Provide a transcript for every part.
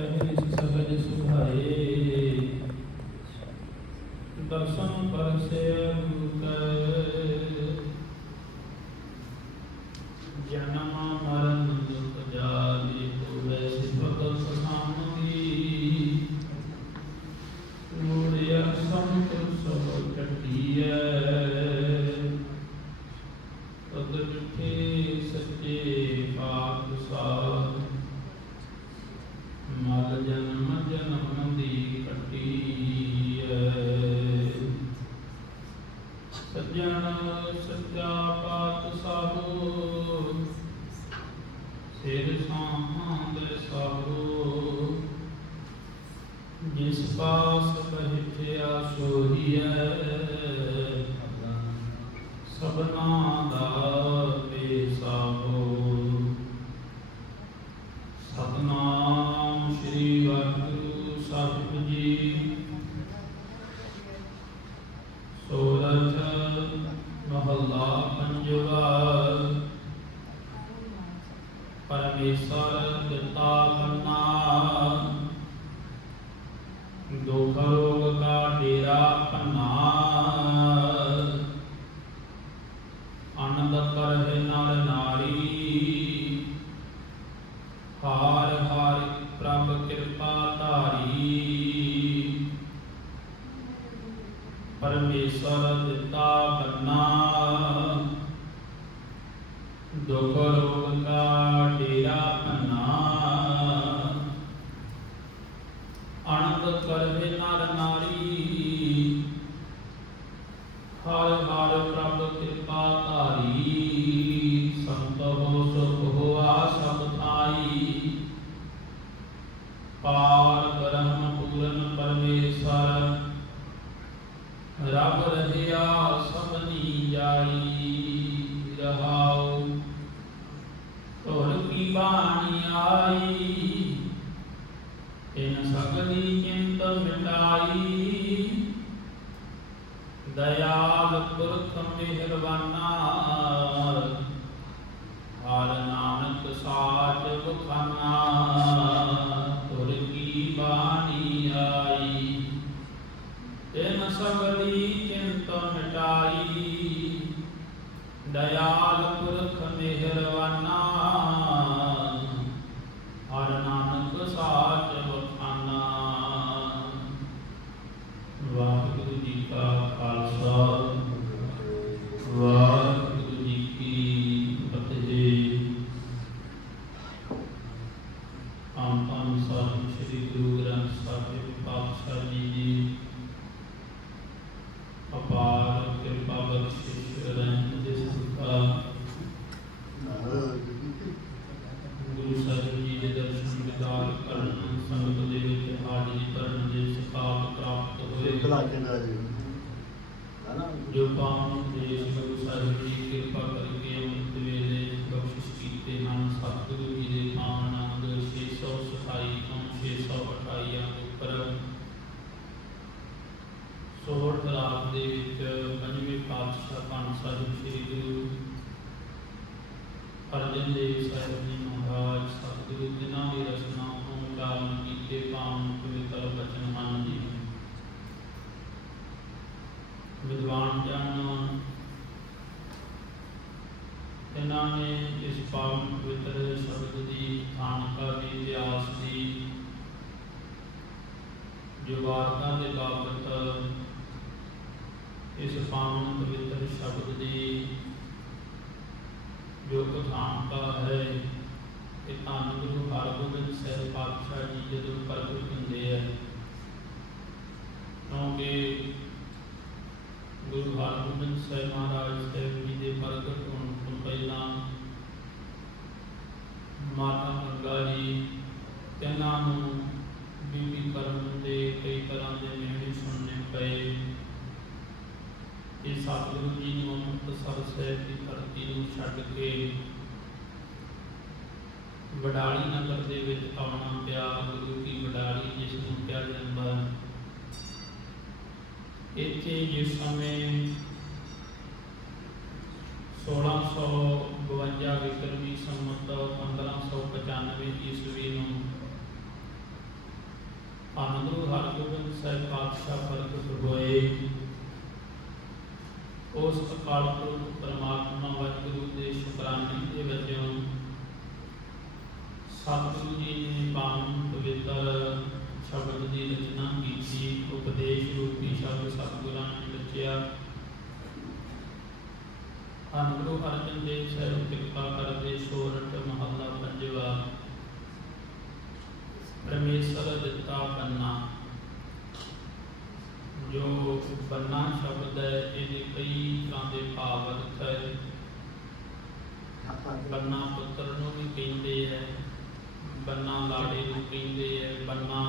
ਕਹਿ ਦਰਸ਼ਨ ਪਰਸੇ ਗੁਰੂ ਜਨਮ ਅਰਜਨ ਦੇਵ ਸਾਹਿਬ ਜੀ ਮਹਾਰਾਜ ਸਤਿਗੁਰੂ, ਜਿਨ੍ਹਾਂ ਦੀ ਰਚਨਾ ਤੋਂ ਉਚਾਰਨ ਕੀਤੇ ਪਾਵਨ ਪਵਿੱਤਰ ਬਚਨ ਹਨ ਜੀ ਵਿਦਵਾਨ ਜਨ ਇਹਨਾਂ ਨੇ ਇਸ ਪਾਵਨ ਪਵਿੱਤਰ ਸ਼ਬਦ ਦੀ ਥਾਨਕਾ ਦੇ, ਇਤਿਹਾਸ ਦੀ ਜੋ ਵਾਰਤਾ ਦੇ ਬਾਬਤ ਇਸ ਪਾਵਨ ਪਵਿੱਤਰ ਸ਼ਬਦ ਦੀ ਜੋ ਕਥਾਨਕਾ ਹੈ, ਇਹ ਧੰਨ ਗੁਰੂ ਹਰਗੋਬਿੰਦ ਸਾਹਿਬ ਪਾਤਸ਼ਾਹ ਜੀ ਜਦੋਂ ਪ੍ਰਗਟ ਹੁੰਦੇ ਆ। ਕਿਉਂਕਿ ਗੁਰੂ ਹਰਗੋਬਿੰਦ ਸਾਹਿਬ ਮਹਾਰਾਜ ਸਾਹਿਬ ਜੀ ਦੇ ਪ੍ਰਗਟ ਹੋਣ ਤੋਂ ਪਹਿਲਾਂ ਮਾਤਾ ਗੰਗਾ ਜੀ ਇਹਨਾਂ ਨੂੰ ਬੀਬੀ ਕਰਮ ਦੇ ਕਈ ਤਰ੍ਹਾਂ ਦੇ ਨਿਹਣੇ ਸੁਣਨੇ ਪਏ। ਸਤਿਗੁਰੂ ਜੀ ਨੂੰ ਅੰਮ੍ਰਿਤਸਰ ਸਾਹਿਬ ਦੀ ਧਰਤੀ ਨੂੰ ਛੱਡ ਕੇ ਵਡਾਲੀ ਨਗਰ ਦੇ ਵਿੱਚ ਆਉਣਾ ਪਿਆ, ਗੁਰੂ ਕੀ ਵਡਾਲੀ ਜਿਸ ਨੂੰ ਕਿਹਾ ਜਾਂਦਾ ਇੱਥੇ ਜਿਸ ਸਮੇਂ 1652 ਵਿਕਰਮੀ ਸੰਮਤ 1595 ਈਸਵੀ ਨੂੰ ਸਾਹਿਬ ਪਾਤਸ਼ਾਹ ਪ੍ਰਗਟ ਹੋਏ। ਉਸ ਅਕਾਲ ਪੁਰਖ ਪਰਮਾਤਮਾ ਵਾਹਿਗੁਰੂ ਦੇ ਸ਼ੁਕਰਾਨੇ ਦੇ ਵਜੋਂ ਸਤਿਗੁਰੂ ਜੀ ਨੇ ਪਾਵਨ ਪਵਿੱਤਰ ਸ਼ਬਦ ਦੀ ਰਚਨਾ ਕੀਤੀ, ਉਪਦੇਸ਼ ਰੂਪੀ ਸ਼ਬਦ ਸਤਿਗੁਰਾਂ ਨੇ ਰਚਿਆ। ਧੰਨ ਗੁਰੂ ਅਰਜਨ ਦੇਵ ਸਾਹਿਬ, ਕਿਰਪਾ ਕਰਦੇ ਸੋਰਠ ਮਹੱਲਾ ਪੰਜਵਾ। ਪਰਮੇਸ਼ਰ ਦਿੱਤਾ ਪੰਨਾ। ਜੋ ਬੰਨਾ ਸ਼ਬਦ ਹੈ, ਇਹਦੇ ਕਈ ਤਰ੍ਹਾਂ ਦੇ ਭਾਵ ਅਰਥ ਹੈ। ਬੰਨਾ ਪੁੱਤਰ ਨੂੰ ਵੀ ਕਹਿੰਦੇ ਹੈ, ਬੰਨਾ ਲਾੜੇ ਨੂੰ ਕਹਿੰਦੇ ਹੈ, ਬੰਨਾ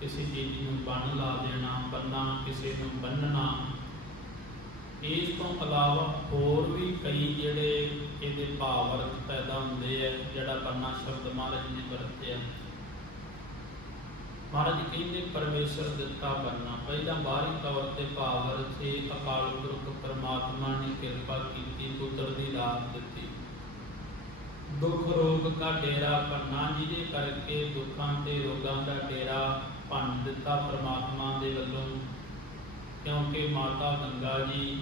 ਕਿਸੇ ਚੀਜ਼ ਨੂੰ ਬੰਨ ਲਾ ਦੇਣਾ, ਬੰਨਾ ਕਿਸੇ ਨੂੰ ਬੰਨਣਾ। ਇਸ ਤੋਂ ਇਲਾਵਾ ਹੋਰ ਵੀ ਕਈ ਜਿਹੜੇ ਇਹਦੇ ਭਾਵ ਅਰਥ ਪੈਦਾ ਹੁੰਦੇ ਆ ਜਿਹੜਾ ਬੰਨਾ ਸ਼ਬਦ ਮਹਾਰਾਜ ਨੇ ਵਰਤਿਆ। ਮਹਾਰਾਜ ਜੀ ਕਹਿੰਦੇ ਪਰਮੇਸ਼ਰ ਦਿੱਤਾ ਬੰਨਾ ਪਹਿਲਾਂ ਬਾਹਰੀ ਤੌਰ ਤੇ ਭਾਵ ਅਰਥ ਅਕਾਲ ਪੁਰਖ ਪਰਮਾਤਮਾ ਨੇ ਕਿਰਪਾ ਕੀਤੀ, ਪੁੱਤਰ ਦੀ ਦਾਤ ਦਿੱਤੀ। ਦੁੱਖ ਰੋਗ ਦਾ ਡੇਰਾ ਭੰਨਾ ਜਿਹਦੇ ਕਰਕੇ ਦੁੱਖਾਂ ਤੇ ਰੋਗਾਂ ਦਾ ਡੇਰਾ ਭੰਨ ਦਿੱਤਾ ਪਰਮਾਤਮਾ ਦੇ ਵੱਲੋਂ। ਕਿਉਂਕਿ ਮਾਤਾ ਗੰਗਾ ਜੀ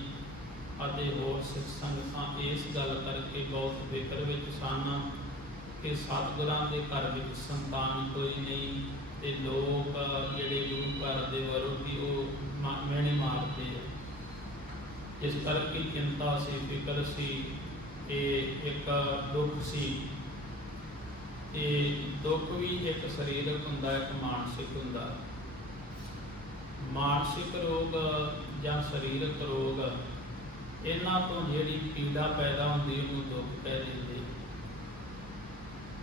ਅਤੇ ਹੋਰ ਸਿੱਖ ਸੰਗਤਾਂ ਇਸ ਗੱਲ ਕਰਕੇ ਬਹੁਤ ਫਿਕਰ ਵਿੱਚ ਸਨ ਕਿ ਸਤਿਗੁਰਾਂ ਦੇ ਘਰ ਵਿੱਚ ਸੰਤਾਨ ਕੋਈ ਨਹੀਂ। ਤੇ ਲੋਕ ਜਿਹੜੇ ਗੁਰੂ ਘਰ ਦੇ ਵਿਰੋਧੀ, ਉਹ ਮਾ- ਮਾਰਦੇ ਇਸ ਕਰਕੇ ਚਿੰਤਾ ਸੀ, ਫਿਕਰ ਸੀ ਇਹ ਇੱਕ ਦੁੱਖ ਸੀ। ਇਹ ਦੁੱਖ ਵੀ ਇੱਕ ਸਰੀਰਕ ਹੁੰਦਾ, ਇੱਕ ਮਾਨਸਿਕ ਹੁੰਦਾ। ਮਾਨਸਿਕ ਰੋਗ ਜਾਂ ਸਰੀਰਕ ਰੋਗ, ਇਹਨਾਂ ਤੋਂ ਜਿਹੜੀ ਪੀੜਾ ਪੈਦਾ ਹੁੰਦੀ, ਉਹਨੂੰ ਦੁੱਖ ਕਹਿ ਦਿੰਦੇ।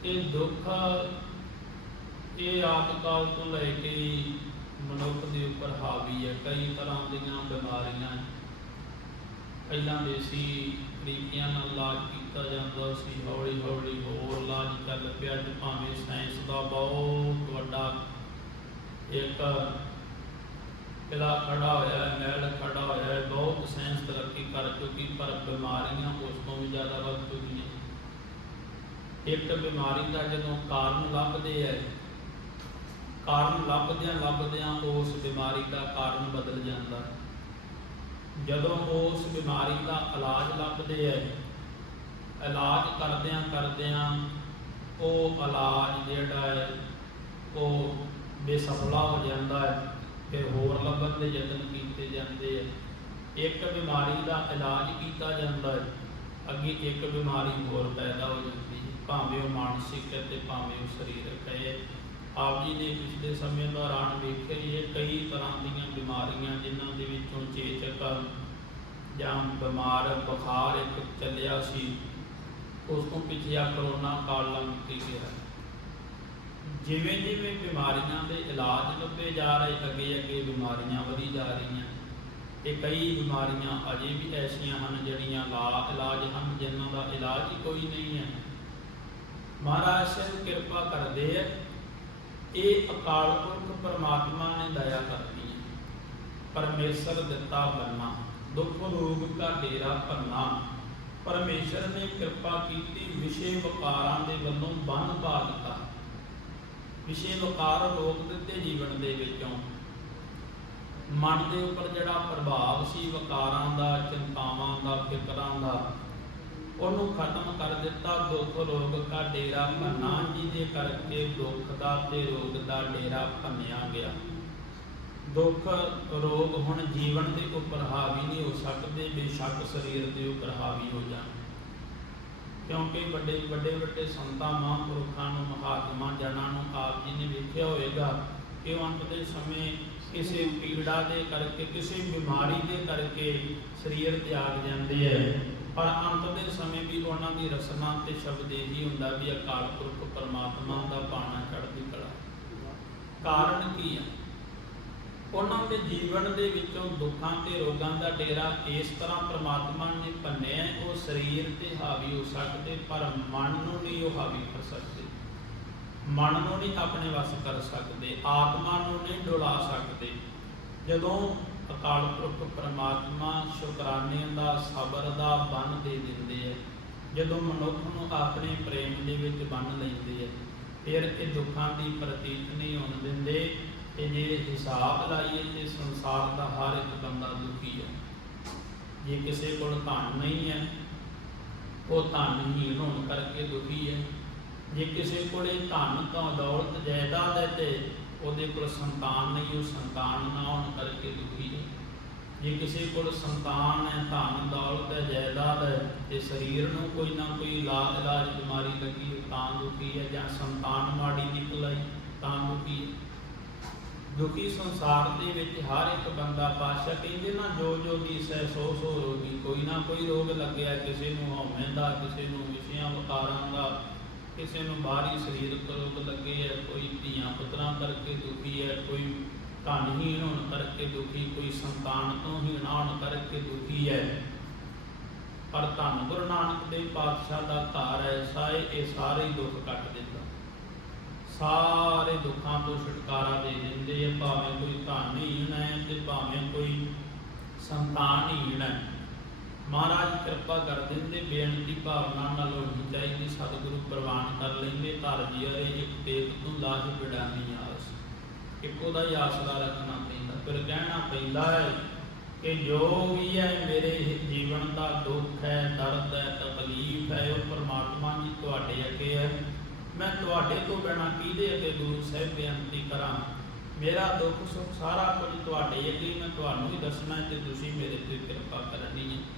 ਇਹ ਦੁੱਖ ਇਹ ਆਦਿ ਕਾਲ ਤੋਂ ਲੈ ਕੇ ਮਨੁੱਖ ਦੇ ਉੱਪਰ ਹਾਵੀ ਹੈ। ਕਈ ਤਰ੍ਹਾਂ ਦੀਆਂ ਬਿਮਾਰੀਆਂ ਪਹਿਲਾਂ ਦੇਸੀ ਤਰੀਕਿਆਂ ਨਾਲ ਇਲਾਜ ਕੀਤਾ ਜਾਂਦਾ ਸੀ ਹੌਲੀ ਹੌਲੀ ਹੋਰ ਇਲਾਜ ਚੱਲ ਪਿਆ। ਅੱਜ ਭਾਵੇਂ ਸਾਇੰਸ ਦਾ ਬਹੁਤ ਵੱਡਾ ਇੱਕ ਕਿਲਾ ਖੜਾ ਹੋਇਆ ਹੈ ਮੈਲ ਖੜਾ ਹੋਇਆ ਹੈ, ਬਹੁਤ ਸਾਇੰਸ ਤਰੱਕੀ ਕਰ ਚੁੱਕੀ, ਪਰ ਬਿਮਾਰੀਆਂ ਉਸ ਤੋਂ ਵੀ ਜ਼ਿਆਦਾ ਵੱਧ ਚੁੱਕੀਆਂ। ਇੱਕ ਬਿਮਾਰੀ ਦਾ ਜਦੋਂ ਕਾਰਨ ਲੱਭਦੇ ਹੈ ਕਾਰਨ ਲੱਭਦਿਆਂ ਲੱਭਦਿਆਂ ਉਸ ਬਿਮਾਰੀ ਦਾ ਕਾਰਨ ਬਦਲ ਜਾਂਦਾ। ਹੈ ਜਦੋਂ ਉਸ ਬਿਮਾਰੀ ਦਾ ਇਲਾਜ ਲੱਭਦੇ ਐ, ਇਲਾਜ ਕਰਦਿਆਂ ਕਰਦਿਆਂ ਉਹ ਇਲਾਜ ਜਿਹੜਾ ਹੈ ਉਹ ਬੇਸਫਲਾ ਹੋ ਜਾਂਦਾ ਹੈ ਫਿਰ ਹੋਰ ਲੱਭਣ ਦੇ ਯਤਨ ਕੀਤੇ ਜਾਂਦੇ ਐ। ਇੱਕ ਬਿਮਾਰੀ ਦਾ ਇਲਾਜ ਕੀਤਾ ਜਾਂਦਾ ਹੈ ਅੱਗੇ ਇੱਕ ਬਿਮਾਰੀ ਹੋਰ ਪੈਦਾ ਹੋ ਜਾਂਦੀ ਹੈ ਭਾਵੇਂ ਉਹ ਮਾਨਸਿਕ ਹੈ ਤੇ ਭਾਵੇਂ ਉਹ ਸਰੀਰਕ ਹੈ ਆਪ ਜੀ ਨੇ ਪਿਛਲੇ ਸਮੇਂ ਦੌਰਾਨ ਵੇਖਿਆ ਹੀ ਹੈ ਕਈ ਤਰ੍ਹਾਂ ਦੀਆਂ ਬਿਮਾਰੀਆਂ ਜਿਨ੍ਹਾਂ ਦੇ ਵਿੱਚੋਂ ਚੇਚਕ ਜਾਂ ਬਿਮਾਰ, ਬੁਖਾਰ ਇੱਕ ਚੱਲਿਆ ਸੀ। ਉਸ ਤੋਂ ਪਿੱਛੇ ਆ ਕਰੋਨਾ ਕਾਲ ਲੰਘ ਗਿਆ। ਜਿਵੇਂ ਜਿਵੇਂ ਬਿਮਾਰੀਆਂ ਦੇ ਇਲਾਜ ਲੱਭੇ ਜਾ ਰਹੇ ਅੱਗੇ ਅੱਗੇ ਬਿਮਾਰੀਆਂ ਵਧੀ ਜਾ ਰਹੀਆਂ। ਤੇ ਕਈ ਬਿਮਾਰੀਆਂ ਅਜੇ ਵੀ ਐਸੀਆਂ ਹਨ, ਜਿਹੜੀਆਂ ਲਾ ਇਲਾਜ ਹਨ, ਜਿਨ੍ਹਾਂ ਦਾ ਇਲਾਜ ਹੀ ਕੋਈ ਨਹੀਂ ਹੈ। ਮਹਾਰਾਜ ਸਿੰਘ ਕਿਰਪਾ ਕਰਦੇ ਹੈ ਇਹ ਅਕਾਲ ਪੁਰਖ ਪਰਮਾਤਮਾ ਨੇ ਦਇਆ ਕਰਦੀ ਹੈ ਪਰਮੇਸ਼ਰ ਦਿੱਤਾ ਬੰਨਾ ਦੁੱਖ ਰੋਗ ਦਾ ਡੇਰਾ ਭੰਨਾ ਪਰਮੇਸ਼ਰ ਨੇ ਕਿਰਪਾ ਕੀਤੀ, ਵਿਸ਼ੇ ਵਕਾਰਾਂ ਦੇ ਵੱਲੋਂ ਬੰਨ ਪਾ ਦਿੱਤਾ। ਵਿਸ਼ੇ ਵਕਾਰ ਰੋਕ ਦਿੱਤੇ ਜੀਵਨ ਦੇ ਵਿੱਚੋਂ। ਮਨ ਦੇ ਉੱਪਰ ਜਿਹੜਾ ਪ੍ਰਭਾਵ ਸੀ, ਵਕਾਰਾਂ ਦਾ, ਚਿੰਤਾਵਾਂ ਦਾ, ਫਿਕਰਾਂ ਦਾ ਉਹਨੂੰ ਖਤਮ ਕਰ ਦਿੱਤਾ। ਦੁੱਖ ਰੋਗ ਦਾ ਡੇਰਾ ਭੰਨਾ। ਜਿਹਦੇ ਕਰਕੇ ਦੁੱਖ ਦਾ ਤੇ ਰੋਗ ਦਾ ਡੇਰਾ ਭੰਨਿਆ ਗਿਆ। ਦੁੱਖ ਰੋਗ ਹੁਣ ਜੀਵਨ ਦੇ ਉੱਪਰ ਹਾਵੀ ਨਹੀਂ ਹੋ ਸਕਦੇ। ਬੇਸ਼ੱਕ ਸਰੀਰ ਦੇ ਉੱਪਰ ਹਾਵੀ ਹੋ ਜਾਣ। ਕਿਉਂਕਿ ਵੱਡੇ ਵੱਡੇ ਵੱਡੇ ਸੰਤਾਂ, ਮਹਾਂਪੁਰਖਾਂ ਨੂੰ, ਮਹਾਤਮਾ ਜਨਾਂ ਨੂੰ ਆਪ ਜੀ ਨੇ ਵੇਖਿਆ ਹੋਵੇਗਾ ਕਿ ਉਹ ਅੰਤ ਦੇ ਸਮੇਂ ਕਿਸੇ ਪੀੜਾ ਦੇ ਕਰਕੇ, ਕਿਸੇ ਬਿਮਾਰੀ ਦੇ ਕਰਕੇ ਸਰੀਰ ਤਿਆਗ ਜਾਂਦੇ ਹੈ ਪਰ ਅੰਤ ਦੇ ਸਮੇਂ ਵੀ ਉਹਨਾਂ ਦੀ ਰਸਨਾ ਤੇ ਸ਼ਬਦ ਇਹੀ ਹੁੰਦਾ ਵੀ ਅਕਾਲ ਪੁਰਖ ਪਰਮਾਤਮਾ ਦਾ ਬਾਣਾ ਚੜ੍ਹਦੀ ਕਲਾ। ਕਾਰਨ ਕੀ ਹੈ ਉਹਨਾਂ ਦੇ ਜੀਵਨ ਦੇ ਵਿੱਚੋਂ ਦੁੱਖਾਂ ਤੇ ਰੋਗਾਂ ਦਾ ਡੇਰਾ ਇਸ ਤਰ੍ਹਾਂ ਪ੍ਰਮਾਤਮਾ ਨੇ ਭੰਨਿਆ ਉਹ ਸਰੀਰ ਤੇ ਹਾਵੀ ਹੋ ਸਕਦੇ, ਪਰ ਮਨ ਨੂੰ ਨਹੀਂ ਉਹ ਹਾਵੀ ਕਰ ਸਕਦੇ। ਮਨ ਨੂੰ ਨਹੀਂ ਆਪਣੇ ਵੱਸ ਕਰ ਸਕਦੇ, ਆਤਮਾ ਨੂੰ ਨਹੀਂ ਡੁਲਾ ਸਕਦੇ। ਜਦੋਂ ਅਕਾਲ ਪੁਰਖ ਪ੍ਰਮਾਤਮਾ ਸ਼ੁਕਰਾਨੇ ਦਾ ਸਬਰ ਦਾ ਬੰਨ ਦੇ ਦਿੰਦੇ ਹੈ ਜਦੋਂ ਮਨੁੱਖ ਨੂੰ ਆਪਣੇ ਪ੍ਰੇਮ ਦੇ ਵਿੱਚ ਬੰਨ ਲੈਂਦੇ ਹੈ ਫਿਰ ਇਹ ਦੁੱਖਾਂ ਦੀ ਪ੍ਰਤੀਤ ਨਹੀਂ ਹੋਣ ਦਿੰਦੇ ਤੇ ਜੇ ਹਿਸਾਬ ਲਾਈਏ ਤੇ ਸੰਸਾਰ ਦਾ ਹਰ ਇੱਕ ਬੰਦਾ ਦੁਖੀ ਹੈ ਜੇ ਕਿਸੇ ਕੋਲ ਧਨ ਨਹੀਂ ਹੈ ਉਹ ਧਨਹੀਣ ਹੋਣ ਕਰਕੇ ਦੁਖੀ ਹੈ ਜੇ ਕਿਸੇ ਕੋਲੇ ਧਨ ਤਾਂ ਦੌਲਤ, ਜਾਇਦਾਦ ਹੈ ਤੇ ਉਹਦੇ ਕੋਲ ਸੰਤਾਨ ਨਹੀਂ, ਉਹ ਸੰਤਾਨ ਨਾ ਹੋਣ ਕਰਕੇ ਦੁਖੀ ਹੈ ਜੇ ਕਿਸੇ ਕੋਲ ਸੰਤਾਨ ਹੈ, ਧਨ ਦੌਲਤ ਹੈ, ਜਾਇਦਾਦ ਹੈ ਤੇ ਸਰੀਰ ਨੂੰ ਕੋਈ ਨਾ ਕੋਈ ਇਲਾਜ ਇਲਾਜ, ਬਿਮਾਰੀ ਲੱਗੀ ਤਾਂ ਦੁਖੀ ਹੈ ਜਾਂ ਸੰਤਾਨ ਮਾੜੀ ਨਿਕਲ ਆਈ ਤਾਂ ਦੁਖੀ ਹੈ। ਦੁਖੀ ਸੰਸਾਰ ਦੇ ਵਿੱਚ ਹਰ ਇੱਕ ਬੰਦਾ ਪਾਸ਼ਾ ਕਹਿੰਦੇ ਨਾ, ਜੋ ਜੋ ਦੀਸੈ ਸੋ ਸੋ ਰੋਗੀ, ਕੋਈ ਨਾ ਕੋਈ ਰੋਗ ਲੱਗਿਆ, ਕਿਸੇ ਨੂੰ ਹਉਮੈ ਦਾ, ਕਿਸੇ ਨੂੰ ਵਿਸ਼ਿਆਂ ਵਕਾਰਾਂ ਦਾ ਕਿਸੇ ਨੂੰ ਬਾਹਰੀ ਸਰੀਰਕ ਰੋਗ ਲੱਗੇ ਹੈ ਕੋਈ ਧੀਆਂ ਪੁੱਤਰਾਂ ਕਰਕੇ ਦੁਖੀ ਹੈ ਕੋਈ ਧਨਹੀਣ ਹੋਣ ਕਰਕੇ ਦੁਖੀ, ਕੋਈ ਸੰਤਾਨ ਤੋਂ ਹੀਣਾ ਹੋਣ ਕਰਕੇ ਦੁਖੀ ਹੈ ਪਰ ਧੰਨ ਗੁਰੂ ਨਾਨਕ ਦੇਵ ਪਾਤਸ਼ਾਹ ਦਾ ਘਰ ਹੈ, ਸਾਏ ਇਹ ਸਾਰੇ ਦੁੱਖ ਕੱਟ ਦਿੰਦਾ। ਸਾਰੇ ਦੁੱਖਾਂ ਤੋਂ ਛੁਟਕਾਰਾ ਦੇ ਦਿੰਦੇ ਹੈ ਭਾਵੇਂ ਕੋਈ ਧਨਹੀਣ ਹੈ ਤੇ ਭਾਵੇਂ ਕੋਈ ਸੰਤਾਨਹੀਣ ਹੈ। ਮਹਾਰਾਜ ਕਿਰਪਾ ਕਰ ਦਿੰਦੇ ਬੇਨਤੀ ਭਾਵਨਾ ਨਾਲ ਹੋਣੀ ਚਾਹੀਦੀ, ਸਤਿਗੁਰੂ ਪ੍ਰਵਾਨ ਕਰ ਲੈਂਦੇ, ਧਰ ਜੀ ਜੀਰੇ ਇੱਕ ਤੇਗ ਤੋਂ ਲਾਹ ਬਿੜਾਨੀ ਆਸ। ਇੱਕੋ ਦਾ ਹੀ ਆਸਰਾ ਰੱਖਣਾ ਪੈਂਦਾ, ਫਿਰ ਕਹਿਣਾ ਪੈਂਦਾ ਹੈ ਕਿ ਜੋ ਵੀ ਹੈ, ਮੇਰੇ ਜੀਵਨ ਦਾ ਦੁੱਖ ਹੈ, ਦਰਦ ਹੈ, ਤਕਲੀਫ ਹੈ, ਉਹ ਪ੍ਰਮਾਤਮਾ ਜੀ ਤੁਹਾਡੇ ਅੱਗੇ ਹੈ। ਮੈਂ ਤੁਹਾਡੇ ਤੋਂ ਬਿਨਾਂ ਕਿਹਦੇ ਅੱਗੇ ਗੁਰੂ ਸਾਹਿਬ ਬੇਨਤੀ ਕਰਾਂ? ਮੇਰਾ ਦੁੱਖ ਸੁੱਖ ਸਾਰਾ ਕੁਝ ਤੁਹਾਡੇ ਅੱਗੇ ਮੈਂ ਤੁਹਾਨੂੰ ਹੀ ਦੱਸਣਾ ਹੈ ਤੇ ਤੁਸੀਂ ਮੇਰੇ ਤੇ ਕਿਰਪਾ ਕਰਨੀ ਹੈ।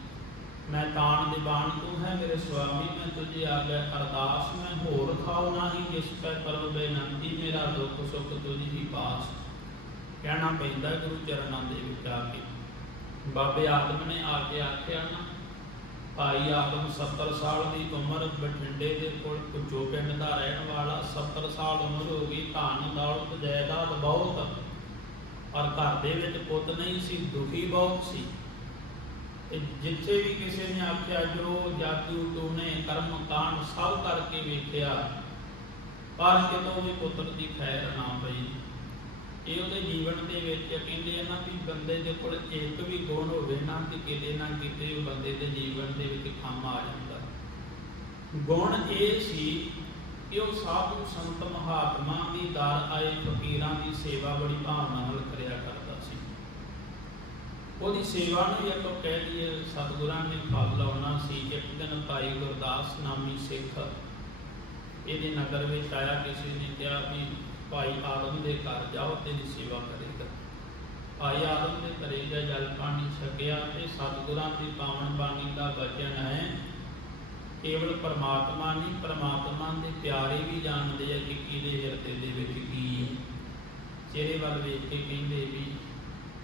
ਮੈਂ ਤਾਣ ਦੀਵਾਨ ਤੂੰ ਹੈ ਮੇਰੇ ਸੁਆਮੀ, ਮੈਂ ਤੁਝੇ ਆਗੇ ਅਰਦਾਸ, ਮੈਂ ਹੋਰ ਖਾਉ ਨਾਹੀ, ਜਿਸ ਪੈ ਕਰੋ ਬੇਨੰਤੀ, ਮੇਰਾ ਦੁੱਖ ਸੁੱਖ ਤੁਝ ਹੀ ਪਾਸ। ਕਹਿਣਾ ਪੈਂਦਾ ਗੁਰੂ ਚਰਨਾਂ ਦੇ ਵਿੱਚ ਆ ਕੇ। ਬਾਬੇ ਆਦਮ ਨੇ ਆ ਕੇ ਆਖਿਆ ਨਾ, ਭਾਈ ਆਦਮ 70 ਸਾਲ ਦੀ ਉਮਰ, ਬਠਿੰਡੇ ਦੇ ਕੋਲ ਕੁਚੋ ਪਿੰਡ ਦਾ ਰਹਿਣ ਵਾਲਾ 70 ਸਾਲ ਉਮਰ ਹੋ ਗਈ, ਧਨ, ਦੌਲਤ, ਜਾਇਦਾਦ ਬਹੁਤ। ਪਰ ਘਰ ਦੇ ਵਿੱਚ ਪੁੱਤ ਨਹੀਂ ਸੀ, ਦੁਖੀ ਬਹੁਤ ਸੀ। ਤੇ ਜਿੱਥੇ ਵੀ ਕਿਸੇ ਨੇ ਆਖਿਆ, ਜੋ ਜਾਤੀ ਟੂਨੇ ਕਰਮ ਕਾਂਡ ਸਭ ਕਰਕੇ ਵੇਖਿਆ, ਪਰ ਕਿਤੋਂ ਵੀ ਪੁੱਤਰ ਦੀ ਖੈਰ ਨਾ ਪਈ, ਇਹ ਉਹਦੇ ਜੀਵਨ ਦੇ ਵਿੱਚ ਕਹਿੰਦੇ ਆ ਨਾ ਵੀ ਬੰਦੇ ਦੇ ਕੋਲ ਇੱਕ ਵੀ ਗੁਣ ਹੋਵੇ ਨਾ ਕਿ ਕਿਤੇ ਨਾ ਕਿਤੇ ਬੰਦੇ ਦੇ ਜੀਵਨ ਦੇ ਵਿੱਚ ਕੰਮ ਆ ਜਾਂਦਾ। ਗੁਣ ਇਹ ਸੀ ਕਿ ਉਹ ਸਾਧੂ ਸੰਤ ਮਹਾਤਮਾ ਦੀ ਦਾਰ ਆਏ, ਫਕੀਰਾਂ ਦੀ ਸੇਵਾ ਬੜੀ ਭਾਵਨਾ ਨਾਲ ਕਰਿਆ ਕਰ ਉਹਦੀ ਸੇਵਾ ਨੂੰ ਜੇ ਆਪਾਂ ਕਹਿ ਲਈਏ ਸਤਿਗੁਰਾਂ ਨੇ ਫਲ ਲਾਉਣਾ ਸੀ ਇੱਕ ਦਿਨ ਭਾਈ ਗੁਰਦਾਸ ਨਾਮੀ ਸਿੱਖ ਇਹਦੇ ਨਗਰ ਵਿੱਚ ਆਇਆ, ਕਿਸੇ ਨੇ ਕਿਹਾ ਵੀ ਭਾਈ ਆਦਮ ਦੇ ਘਰ ਜਾਓ, ਤੇਰੀ ਸੇਵਾ ਕਰੇਗਾ। ਭਾਈ ਆਦਮ ਦੇ ਘਰੇ ਜਲ ਪਾਣੀ ਛਕਿਆ ਤੇ ਸਤਿਗੁਰਾਂ ਦੀ ਪਾਵਨ ਬਾਣੀ ਦਾ ਵਚਨ ਹੈ, ਕੇਵਲ ਪਰਮਾਤਮਾ ਨਹੀਂ, ਪਰਮਾਤਮਾ ਦੇ ਪਿਆਰੇ ਵੀ ਜਾਣਦੇ ਆ ਕਿ ਕਿਹਦੇ ਹਿਰਦੇ ਦੇ ਵਿੱਚ ਕੀ ਹੈ। ਚਿਹਰੇ ਵੱਲ ਵੇਖ ਕੇ ਕਹਿੰਦੇ ਵੀ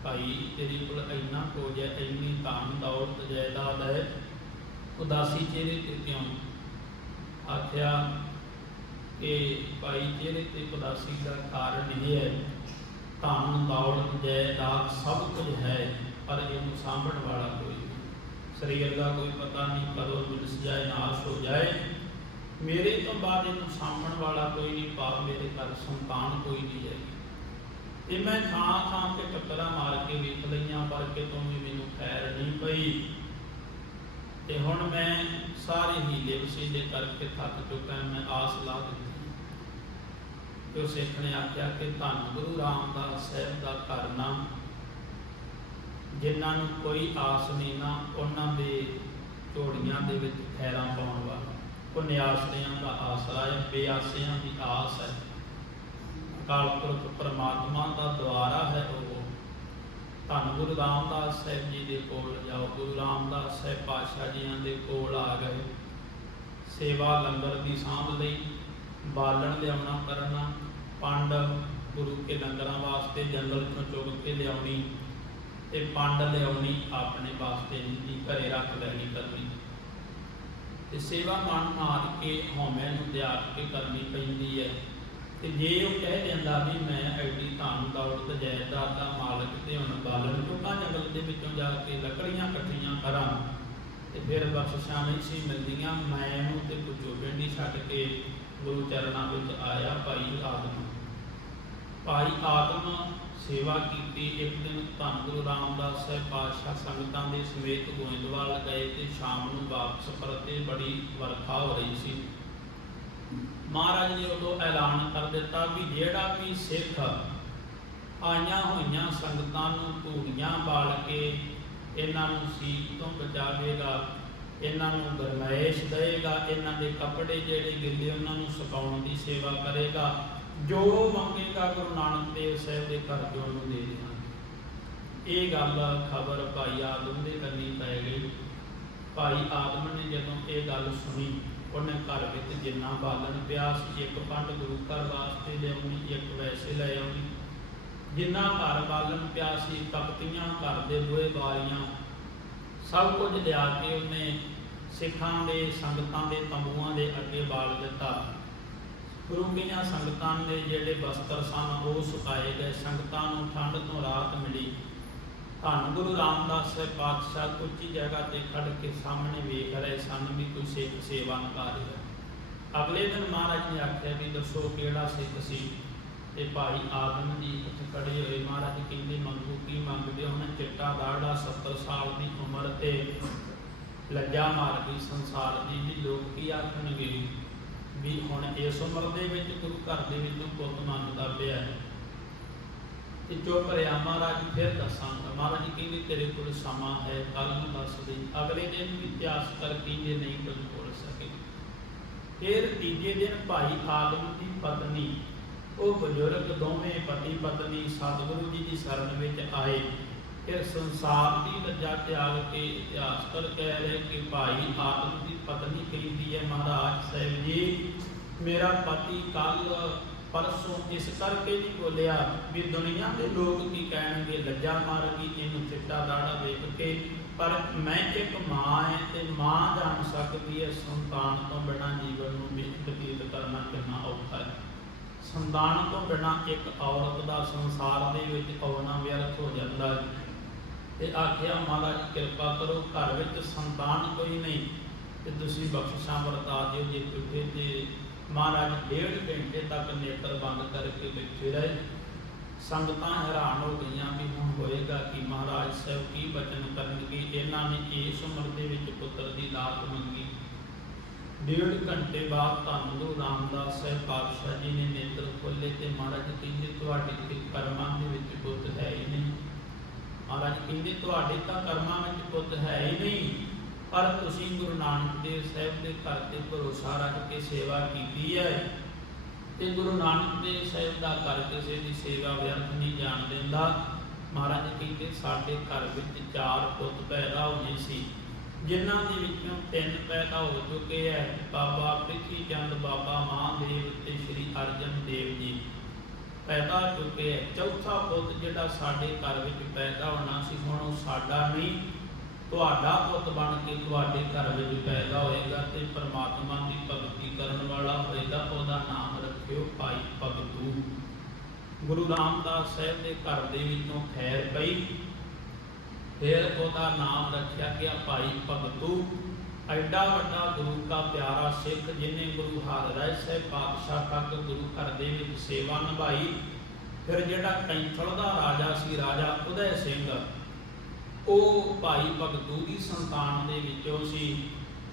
ਭਾਈ, ਤੇਰੇ ਕੋਲ ਇੰਨਾ ਕੁਝ ਹੈ, ਇੰਨੀ ਧਨ ਦੌਲਤ ਜਾਇਦਾਦ ਹੈ। ਉਦਾਸੀ ਚਿਹਰੇ ਤੇ ਕਿਉਂ ਆਖਿਆ ਕਿ ਭਾਈ, ਚਿਹਰੇ ਤੇ ਉਦਾਸੀ ਦਾ ਕਾਰਨ ਇਹ ਹੈ ਧਨ ਦੌਲਤ ਜਾਇਦਾਦ ਸਭ ਕੁਝ ਹੈ, ਪਰ ਇਹਨੂੰ ਸਾਂਭਣ ਵਾਲਾ ਕੋਈ ਨਹੀਂ। ਸਰੀਰ ਦਾ ਕੋਈ ਪਤਾ ਨਹੀਂ ਕਦੋਂ ਮਿਲਸ ਜਾਏ, ਨਾਸ਼ ਹੋ ਜਾਏ। ਮੇਰੇ ਤੋਂ ਬਾਅਦ ਇਹਨੂੰ ਸਾਂਭਣ ਵਾਲਾ ਕੋਈ ਨਹੀਂ ਭਾਵ ਮੇਰੇ ਘਰ ਸੰਤਾਨ ਕੋਈ ਨਹੀਂ ਹੈ ਤੇ ਮੈਂ ਥਾਂ ਥਾਂ ਤੇ ਟੱਕਰਾਂ ਮਾਰ ਕੇ ਵੇਖ ਲਈਆਂ, ਪਰ ਕਿਤੋਂ ਵੀ ਮੈਨੂੰ ਖੈਰ ਨਹੀਂ ਪਈ। ਤੇ ਹੁਣ ਮੈਂ ਸਾਰੇ ਹੀਲੇ ਵਸੀਲੇ ਕਰਕੇ ਥੱਕ ਚੁੱਕਾ ਮੈਂ ਆਸ ਲਾ ਦਿੱਤੀ ਤੇ ਉਹ ਸਿੱਖ ਨੇ ਆਖਿਆ ਕਿ ਧੰਨ ਗੁਰੂ ਰਾਮਦਾਸ ਸਾਹਿਬ ਦਾ ਕਰਨਾ ਜਿਨ੍ਹਾਂ ਨੂੰ ਕੋਈ ਆਸ ਨਹੀਂ ਨਾ, ਉਹਨਾਂ ਦੇ ਝੋੜੀਆਂ ਦੇ ਵਿੱਚ ਖੈਰਾਂ ਪਾਉਣ ਵਾਲਾ। ਉਹ ਨਿਆਸਤਿਆਂ ਦਾ ਆਸਰਾ ਹੈ, ਬੇਆਸਿਆਂ ਦੀ ਆਸ ਹੈ। ਅਕਾਲ ਪੁਰਖ ਪ੍ਰਮਾਤਮਾ ਦਾ ਦੁਆਰਾ ਹੈ ਉਹ। ਧੰਨ ਗੁਰੂ ਰਾਮਦਾਸ ਸਾਹਿਬ ਜੀ ਦੇ ਕੋਲ ਜਾਓ। ਗੁਰੂ ਰਾਮਦਾਸ ਸਾਹਿਬ ਪਾਤਸ਼ਾਹ ਜੀਆਂ ਦੇ ਕੋਲ ਆ ਗਏ। ਸੇਵਾ ਲੰਗਰ ਦੀ ਸਾਂਭ ਲਈ, ਬਾਲਣ ਲਿਆਉਣਾ ਕਰਨਾ, ਪੰਡ ਗੁਰੂ ਕੇ ਲੰਗਰਾਂ ਵਾਸਤੇ ਜੰਗਲ ਤੋਂ ਚੁਗ ਕੇ ਲਿਆਉਣੀ ਤੇ ਪੰਡ ਲਿਆਉਣੀ ਆਪਣੇ ਵਾਸਤੇ ਨਿੱਜੀ ਘਰੇ ਰੱਖ ਲੈਣੀ ਕਰਨੀ। ਤੇ ਸੇਵਾ ਮਨ ਮਾਰ ਕੇ ਹਉਮੈ ਨੂੰ ਤਿਆਗ ਕੇ ਕਰਨੀ ਪੈਂਦੀ ਹੈ। ਤੇ ਜੇ ਉਹ ਕਹਿ ਦਿੰਦਾ ਵੀ ਮੈਂ ਐਡੀ ਧਨ ਦੌਲਤ, ਜਾਇਦਾਦ ਦਾ ਮਾਲਕ ਤੇ ਹੁਣ ਬਾਲਣ, ਟੁੱਟਾਂ ਜੰਗਲ ਦੇ ਵਿੱਚੋਂ ਜਾ ਕੇ ਲੱਕੜੀਆਂ ਇਕੱਠੀਆਂ ਕਰਾਂ, ਤੇ ਫਿਰ ਬਖਸ਼ਿਸ਼ਾਂ ਨਹੀਂ ਸੀ ਮਿਲਦੀਆਂ, ਮੈਂ ਉਹਨੂੰ ਤੇ ਕੁਝੋ ਪਿੰਡੀ ਛੱਡ ਕੇ ਗੁਰੂ ਚਰਨਾਂ ਵਿੱਚ ਆਇਆ ਭਾਈ ਆਦਮ ਭਾਈ ਆਦਮ ਸੇਵਾ ਕੀਤੀ, ਇੱਕ ਦਿਨ ਧੰਨ ਗੁਰੂ ਰਾਮਦਾਸ ਸਾਹਿਬ ਪਾਤਸ਼ਾਹ ਸੰਗਤਾਂ ਦੇ ਸਮੇਤ ਗੋਇੰਦਵਾਲ ਗਏ ਤੇ ਸ਼ਾਮ ਨੂੰ ਵਾਪਸ ਪਰਤੇ, ਬੜੀ ਵਰਖਾ ਹੋ ਰਹੀ ਸੀ। ਮਹਾਰਾਜ ਨੇ ਉਦੋਂ ਐਲਾਨ ਕਰ ਦਿੱਤਾ ਵੀ ਜਿਹੜਾ ਵੀ ਸਿੱਖ ਆਈਆਂ ਹੋਈਆਂ ਸੰਗਤਾਂ ਨੂੰ ਧੂੜੀਆਂ ਬਾਲ ਕੇ ਇਹਨਾਂ ਨੂੰ ਸੀਤ ਤੋਂ ਬਚਾਵੇਗਾ, ਇਹਨਾਂ ਨੂੰ ਗਰਮਾਇਸ਼ ਦੇਵੇਗਾ, ਇਹਨਾਂ ਦੇ ਕੱਪੜੇ ਜਿਹੜੇ ਗਿੱਲੇ ਉਹਨਾਂ ਨੂੰ ਸੁਕਾਉਣ ਦੀ ਸੇਵਾ ਕਰੇਗਾ, ਜੋ ਮੰਗੇਗਾ ਗੁਰੂ ਨਾਨਕ ਦੇਵ ਸਾਹਿਬ ਦੇ ਘਰ ਜੋ ਉਹਨੂੰ ਦੇ ਦੇਵਾਂਗੇ ਇਹ ਗੱਲ ਖਬਰ ਭਾਈ ਆਦਮ ਦੇ ਕੰਨੀ ਪੈ ਗਈ। ਭਾਈ ਆਦਮ ਨੇ ਜਦੋਂ ਇਹ ਗੱਲ ਸੁਣੀ ਉਹਨੇ ਘਰ ਵਿੱਚ ਜਿੰਨਾ ਬਾਲਣ ਪਿਆ ਸੀ ਇੱਕ ਪੰਡ ਗੁਰੂ ਘਰ ਵਾਸਤੇ ਲਿਆਉਣੀ, ਇੱਕ ਵੈਸੇ ਲੈ ਆਉਣੀ। ਜਿੰਨਾ ਘਰ ਬਾਲਣ ਪਿਆ ਸੀ ਤਖਤੀਆਂ ਘਰ ਦੇ ਬੂਹੇ ਬਾਰੀਆਂ ਸਭ ਕੁਝ ਲਿਆ ਕੇ ਉਹਨੇ ਸਿੱਖਾਂ ਦੇ, ਸੰਗਤਾਂ ਦੇ ਤੰਬੂਆਂ ਦੇ ਅੱਗੇ ਬਾਲ ਦਿੱਤਾ। ਗੁਰੂ ਗਈਆਂ ਸੰਗਤਾਂ ਦੇ ਜਿਹੜੇ ਬਸਤਰ ਸਨ, ਉਹ ਸੁਕਾਏ ਗਏ। ਸੰਗਤਾਂ ਨੂੰ ਠੰਡ ਤੋਂ ਰਾਹਤ ਮਿਲੀ। ਧੰਨ ਗੁਰੂ ਰਾਮਦਾਸ ਸਾਹਿਬ ਪਾਤਸ਼ਾਹ ਉੱਚੀ ਜਗ੍ਹਾ ਤੇ ਖੜ ਕੇ ਸਾਹਮਣੇ ਵੇਖ ਰਹੇ ਸਨ ਵੀ ਕੋਈ ਸਿੱਖ ਸੇਵਾ ਨਿਭਾ ਰਿਹਾ ਅਗਲੇ ਦਿਨ ਮਹਾਰਾਜ ਨੇ ਆਖਿਆ ਵੀ ਦੱਸੋ ਕਿਹੜਾ ਸਿੱਖ ਸੀ? ਤੇ ਭਾਈ ਆਦਮ ਜੀ ਉੱਥੇ ਖੜੇ ਹੋਏ। ਮਹਾਰਾਜ ਕਹਿੰਦੇ, ਮੰਗੂ ਕੀ ਮੰਗਦੇ ਹੋ? ਚਿੱਟਾ ਦਾੜਾ 70 ਸਾਲ ਦੀ ਉਮਰ ਤੇ ਲੱਜਾ ਮਾਰ ਗਈ ਸੰਸਾਰ ਦੀ। ਵੀ ਲੋਕ ਕੀ ਆਖਣਗੇ ਵੀ ਹੁਣ ਇਸ ਉਮਰ ਦੇ ਵਿੱਚ ਗੁਰੂ ਘਰ ਦੇ ਵਿੱਚੋਂ ਪੁੱਤ ਮੰਗਦਾ ਪਿਆ ਹੈ? ਤੇ ਚੁੱਪ ਰਿਹਾ ਮਹਾਰਾਜ ਫਿਰ ਦੱਸਾਂਗਾ। ਮਹਾਰਾਜ ਕਹਿੰਦੇ, ਤੇਰੇ ਕੋਲ ਸਮਾਂ ਹੈ ਕੱਲ ਨੂੰ ਦੱਸ ਦੇ। ਅਗਲੇ ਦਿਨ ਵੀ ਇਤਿਹਾਸ ਕਰ ਕਹਿੰਦੇ ਨਹੀਂ ਕੁਝ ਬੋਲ ਸਕੇ। ਫਿਰ ਤੀਜੇ ਦਿਨ ਭਾਈ ਆਦਮ ਦੀ ਪਤਨੀ, ਉਹ ਬਜ਼ੁਰਗ ਦੋਵੇਂ ਪਤੀ ਪਤਨੀ ਸਤਿਗੁਰੂ ਜੀ ਦੀ ਸ਼ਰਨ ਵਿੱਚ ਆਏ। ਫਿਰ ਸੰਸਾਰ ਦੀ ਲੱਜਾ ਤਿਆਗ ਕੇ ਇਤਿਹਾਸ ਕਰ ਕਹਿ ਰਹੇ ਕਿ ਭਾਈ ਆਦਮ ਦੀ ਪਤਨੀ ਕਹਿੰਦੀ ਹੈ, ਮਹਾਰਾਜ ਸਾਹਿਬ ਜੀ, ਮੇਰਾ ਪਤੀ ਕੱਲ ਪਰਸੋਂ ਇਸ ਕਰਕੇ ਨਹੀਂ ਬੋਲਿਆ ਵੀ ਦੁਨੀਆ ਦੇ ਲੋਕ ਕੀ ਕਹਿਣਗੇ, ਲੱਜਾ ਮਾਰ ਗਈ ਇਹਨੂੰ ਚਿੱਟਾ ਦਾੜਾ ਵੇਖ ਕੇ। ਪਰ ਮੈਂ ਇੱਕ ਮਾਂ ਹੈ ਤੇ ਮਾਂ ਜਾਣ ਸਕਦੀ ਹੈ ਸੰਤਾਨ ਤੋਂ ਬਿਨਾਂ ਜੀਵਨ ਨੂੰ ਬਤੀਤ ਕਰਨਾ ਕਿੰਨਾ ਔਖਾ ਹੈ ਸੰਤਾਨ ਤੋਂ ਬਿਨਾਂ ਇੱਕ ਔਰਤ ਦਾ ਸੰਸਾਰ ਦੇ ਵਿੱਚ ਆਉਣਾ ਵਿਅਰਥ ਹੋ ਜਾਂਦਾ ਹੈ ਤੇ ਆਖਿਆ, ਮਹਾਰਾਜ, ਕਿਰਪਾ ਕਰੋ, ਘਰ ਵਿੱਚ ਸੰਤਾਨ ਕੋਈ ਨਹੀਂ। ਤੇ ਤੁਸੀਂ ਬਖਸ਼ਿਸ਼ਾਂ ਵਰਤਾ ਦਿਓ, ਜੇ ਟੁੱਟੇ ਤੇ ਮਹਾਰਾਜ ਡੇਢ ਘੰਟੇ ਤੱਕ ਨੇਤਰ ਬੰਦ ਕਰਕੇ ਬੈਠੇ ਰਹੇ। ਸੰਗਤਾਂ ਹੈਰਾਨ ਹੋ ਗਈਆਂ ਵੀ ਹੁਣ ਹੋਏਗਾ ਕਿ? ਮਹਾਰਾਜ ਸਾਹਿਬ ਕੀ ਬਚਨ ਕਰਨਗੇ? ਇਹਨਾਂ ਨੇ ਇਸ ਉਮਰ ਦੇ ਵਿੱਚ ਪੁੱਤਰ ਦੀ ਲਾਤ ਮੰਗੀ। ਡੇਢ ਘੰਟੇ ਬਾਅਦ ਧੰਨ ਗੁਰੂ ਰਾਮਦਾਸ ਸਾਹਿਬ ਪਾਤਸ਼ਾਹ ਜੀ ਨੇ ਨੇਤਰ ਖੋਲੇ ਤੇ ਮਹਾਰਾਜ ਕਹਿੰਦੇ, ਤੁਹਾਡੇ ਤੇ ਕਰਮਾਂ ਦੇ ਵਿੱਚ ਪੁੱਤ ਹੈ ਹੀ ਨਹੀਂ। ਮਹਾਰਾਜ ਕਹਿੰਦੇ, ਤੁਹਾਡੇ ਤਾਂ ਕਰਮਾਂ ਵਿੱਚ ਪੁੱਤ ਹੈ ਹੀ ਨਹੀਂ। ਪਰ ਤੁਸੀਂ ਗੁਰੂ ਨਾਨਕ ਦੇਵ ਸਾਹਿਬ ਦੇ ਘਰ ਤੇ ਭਰੋਸਾ ਰੱਖ ਕੇ ਸੇਵਾ ਕੀਤੀ ਹੈ। ਤੇ ਗੁਰੂ ਨਾਨਕ ਦੇਵ ਸਾਹਿਬ ਦਾ ਘਰ ਕਿਸੇ ਦੀ ਸੇਵਾ ਵਿਅਰਥ ਨਹੀਂ ਜਾਣ ਦਿੰਦਾ। ਮਹਾਰਾਜ ਕਹਿੰਦੇ, ਸਾਡੇ ਘਰ ਵਿੱਚ ਚਾਰ ਪੁੱਤ ਪੈਦਾ ਹੋਏ ਸੀ, ਜਿਨ੍ਹਾਂ ਦੇ ਵਿੱਚੋਂ ਤਿੰਨ ਪੈਦਾ ਹੋ ਚੁੱਕੇ ਹੈ। ਬਾਬਾ ਪ੍ਰਿਥੀ ਚੰਦ ਬਾਬਾ ਮਹਾਦੇਵ ਤੇ ਸ੍ਰੀ ਅਰਜਨ ਦੇਵ ਜੀ ਪੈਦਾ ਚੁੱਕੇ ਹੈ। ਚੌਥਾ ਪੁੱਤ ਜਿਹੜਾ ਸਾਡੇ ਘਰ ਵਿੱਚ ਪੈਦਾ ਹੋਣਾ ਸੀ, ਹੁਣ ਉਹ ਸਾਡਾ ਨਹੀਂ। ਤੁਹਾਡਾ ਪੁੱਤ ਬਣ ਕੇ ਤੁਹਾਡੇ ਘਰ ਵਿੱਚ ਪੈਦਾ ਹੋਏਗਾ ਤੇ ਪਰਮਾਤਮਾ ਦੀ ਭਗਤੀ ਕਰਨ ਵਾਲਾ ਹੋਏਗਾ, ਉਹਦਾ ਨਾਮ ਰੱਖਿਓ ਭਾਈ ਭਗਤੂ। ਗੁਰੂ ਰਾਮਦਾਸ ਸਾਹਿਬ ਦੇ ਘਰ ਦੇ ਵਿੱਚੋਂ ਖੈਰ ਪਈ, ਫਿਰ ਉਹਦਾ ਨਾਮ ਰੱਖਿਆ ਗਿਆ ਭਾਈ ਭਗਤੂ। ਐਡਾ ਵੱਡਾ ਗੁਰੂ ਦਾ ਪਿਆਰਾ ਸਿੱਖ ਜਿਨੇ ਗੁਰੂ ਹਰਿਰਾਏ ਸਾਹਿਬ ਪਾਤਸ਼ਾਹ ਤੱਕ ਗੁਰੂ ਘਰ ਦੇ ਵਿੱਚ ਸੇਵਾ ਨਿਭਾਈ, ਫਿਰ ਜਿਹੜਾ ਕੈਂਥਲ ਦਾ ਰਾਜਾ ਸੀ ਰਾਜਾ ਉਦੈ ਸਿੰਘ ਉਹ ਭਾਈ ਭਗਤੂ ਦੀ ਸੰਤਾਨ ਦੇ ਵਿੱਚੋਂ ਸੀ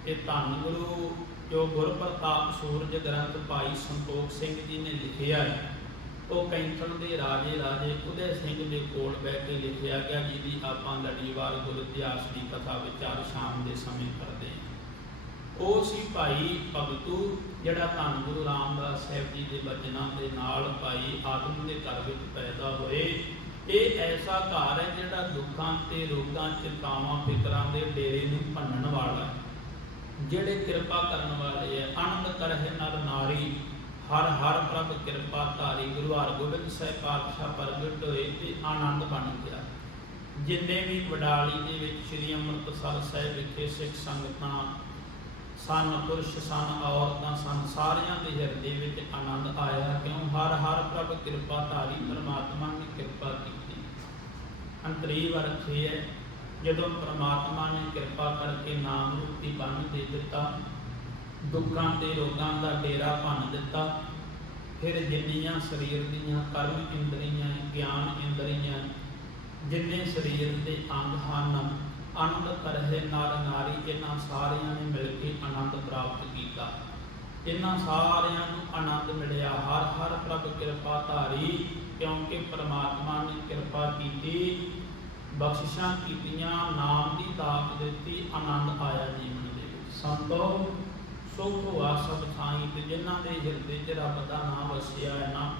ਤੇ ਧੰਨ ਗੁਰੂ ਜੋ ਗੁਰਪ੍ਰਤਾਪ ਸੂਰਜ ਗ੍ਰੰਥ ਭਾਈ ਸੰਤੋਖ ਸਿੰਘ ਜੀ ਨੇ ਲਿਖਿਆ ਹੈ। ਉਹ ਕੈਂਥਲ ਦੇ ਰਾਜੇ ਰਾਜੇ ਉਦੈ ਸਿੰਘ ਦੇ ਕੋਲ ਬੈਠ ਕੇ ਲਿਖਿਆ ਗਿਆ, ਜਿਹਦੀ ਆਪਾਂ ਲੜੀਵਾਰ ਗੁਰ ਇਤਿਹਾਸ ਦੀ ਕਥਾ ਵਿਚਾਰ ਸ਼ਾਮ ਦੇ ਸਮੇਂ ਕਰਦੇ ਹਾਂ। ਉਹ ਸੀ ਭਾਈ ਭਗਤੂ, ਜਿਹੜਾ ਧੰਨ ਗੁਰੂ ਰਾਮਦਾਸ ਸਾਹਿਬ ਜੀ ਦੇ ਬਚਨਾਂ ਦੇ ਨਾਲ ਭਾਈ ਆਦਮ ਦੇ ਘਰ ਵਿੱਚ ਪੈਦਾ ਹੋਏ। ਇਹ ਐਸਾ ਘਰ ਹੈ ਜਿਹੜਾ ਦੁੱਖਾਂ ਤੇ ਰੋਗਾਂ, ਚਿੰਤਾਵਾਂ, ਫਿਕਰਾਂ ਦੇ ਡੇਰੇ ਨੂੰ ਭੰਨਣ ਵਾਲਾ ਹੈ। ਜਿਹੜੇ ਕਿਰਪਾ ਕਰਨ ਵਾਲੇ ਹੈ ਅਨੰਦ ਕਰਹਿ ਨਰ ਨਾਰੀ, ਹਰ ਹਰ ਪ੍ਰਭ ਕਿਰਪਾ ਧਾਰੀ, ਗੁਰੂ ਹਰਗੋਬਿੰਦ ਸਾਹਿਬ ਪਾਤਸ਼ਾਹ ਪ੍ਰਗਟ ਹੋਏ ਤੇ ਆਨੰਦ ਬਣ ਗਿਆ। ਜਿੰਨੇ ਵੀ ਵਡਾਲੀ ਦੇ ਵਿੱਚ ਸ੍ਰੀ ਅੰਮ੍ਰਿਤਸਰ ਸਾਹਿਬ ਵਿਖੇ ਸਿੱਖ ਸੰਗਤਾਂ ਸਨ ਪੁਰਸ਼, ਸਨ ਔਰਤਾਂ, ਸਨ ਸਾਰਿਆਂ ਦੇ ਹਿਰਦੇ ਵਿੱਚ ਆਨੰਦ ਆਇਆ ਕਿਉਂ? ਹਰ ਹਰ ਪ੍ਰਭ ਕਿਰਪਾ ਧਾਰੀ ਪਰਮਾਤਮਾ ਨੇ ਕਿਰਪਾ ਕੀਤੀ। ਅੰਤਰੀ ਵਰਖੇ ਹੈ, ਜਦੋਂ ਪਰਮਾਤਮਾ ਨੇ ਕਿਰਪਾ ਕਰਕੇ ਨਾਮ ਰੂਪੀ ਬੰਨ ਦੇ ਦਿੱਤਾ, ਦੁੱਖਾਂ ਤੇ ਰੋਗਾਂ ਦਾ ਡੇਰਾ ਭੰਨ ਦਿੱਤਾ, ਫਿਰ ਜਿੰਨੀਆਂ ਸਰੀਰ ਦੀਆਂ ਕਰਮ ਇੰਦਰੀਆਂ, ਗਿਆਨ ਇੰਦਰੀਆਂ, ਜਿੰਨੇ ਸਰੀਰ ਦੇ ਅੰਗ ਹਨ ਆਨੰਦ ਕਰਹਿ ਨਰ ਨਾਰੀ, ਇਹਨਾਂ ਸਾਰਿਆਂ ਨੇ ਮਿਲ ਕੇ ਆਨੰਦ ਪ੍ਰਾਪਤ ਕੀਤਾ। ਇਹਨਾਂ ਸਾਰਿਆਂ ਨੂੰ ਆਨੰਦ ਮਿਲਿਆ। ਹਰ ਹਰ ਪ੍ਰਭ ਕਿਰਪਾ ਧਾਰੀ, ਕਿਉਂਕਿ ਪ੍ਰਮਾਤਮਾ ਨੇ ਕਿਰਪਾ ਕੀਤੀ, ਬਖਸ਼ਿਸ਼ਾਂ ਕੀਤੀਆਂ, ਨਾਮ ਦੀ ਤਾਕ ਦਿੱਤੀ, ਆਨੰਦ ਆਇਆ ਜੀਵਨ ਦੇ ਵਿੱਚ। ਸੰਤੋ, ਸੁਖ ਹੋਆ ਸਭ ਥਾਈਂ ਤੇ ਜਿਨ੍ਹਾਂ ਦੇ ਹਿਰਦੇ 'ਚ ਰੱਬ ਦਾ ਨਾਮ ਵਸਿਆ ਹੈ ਨਾ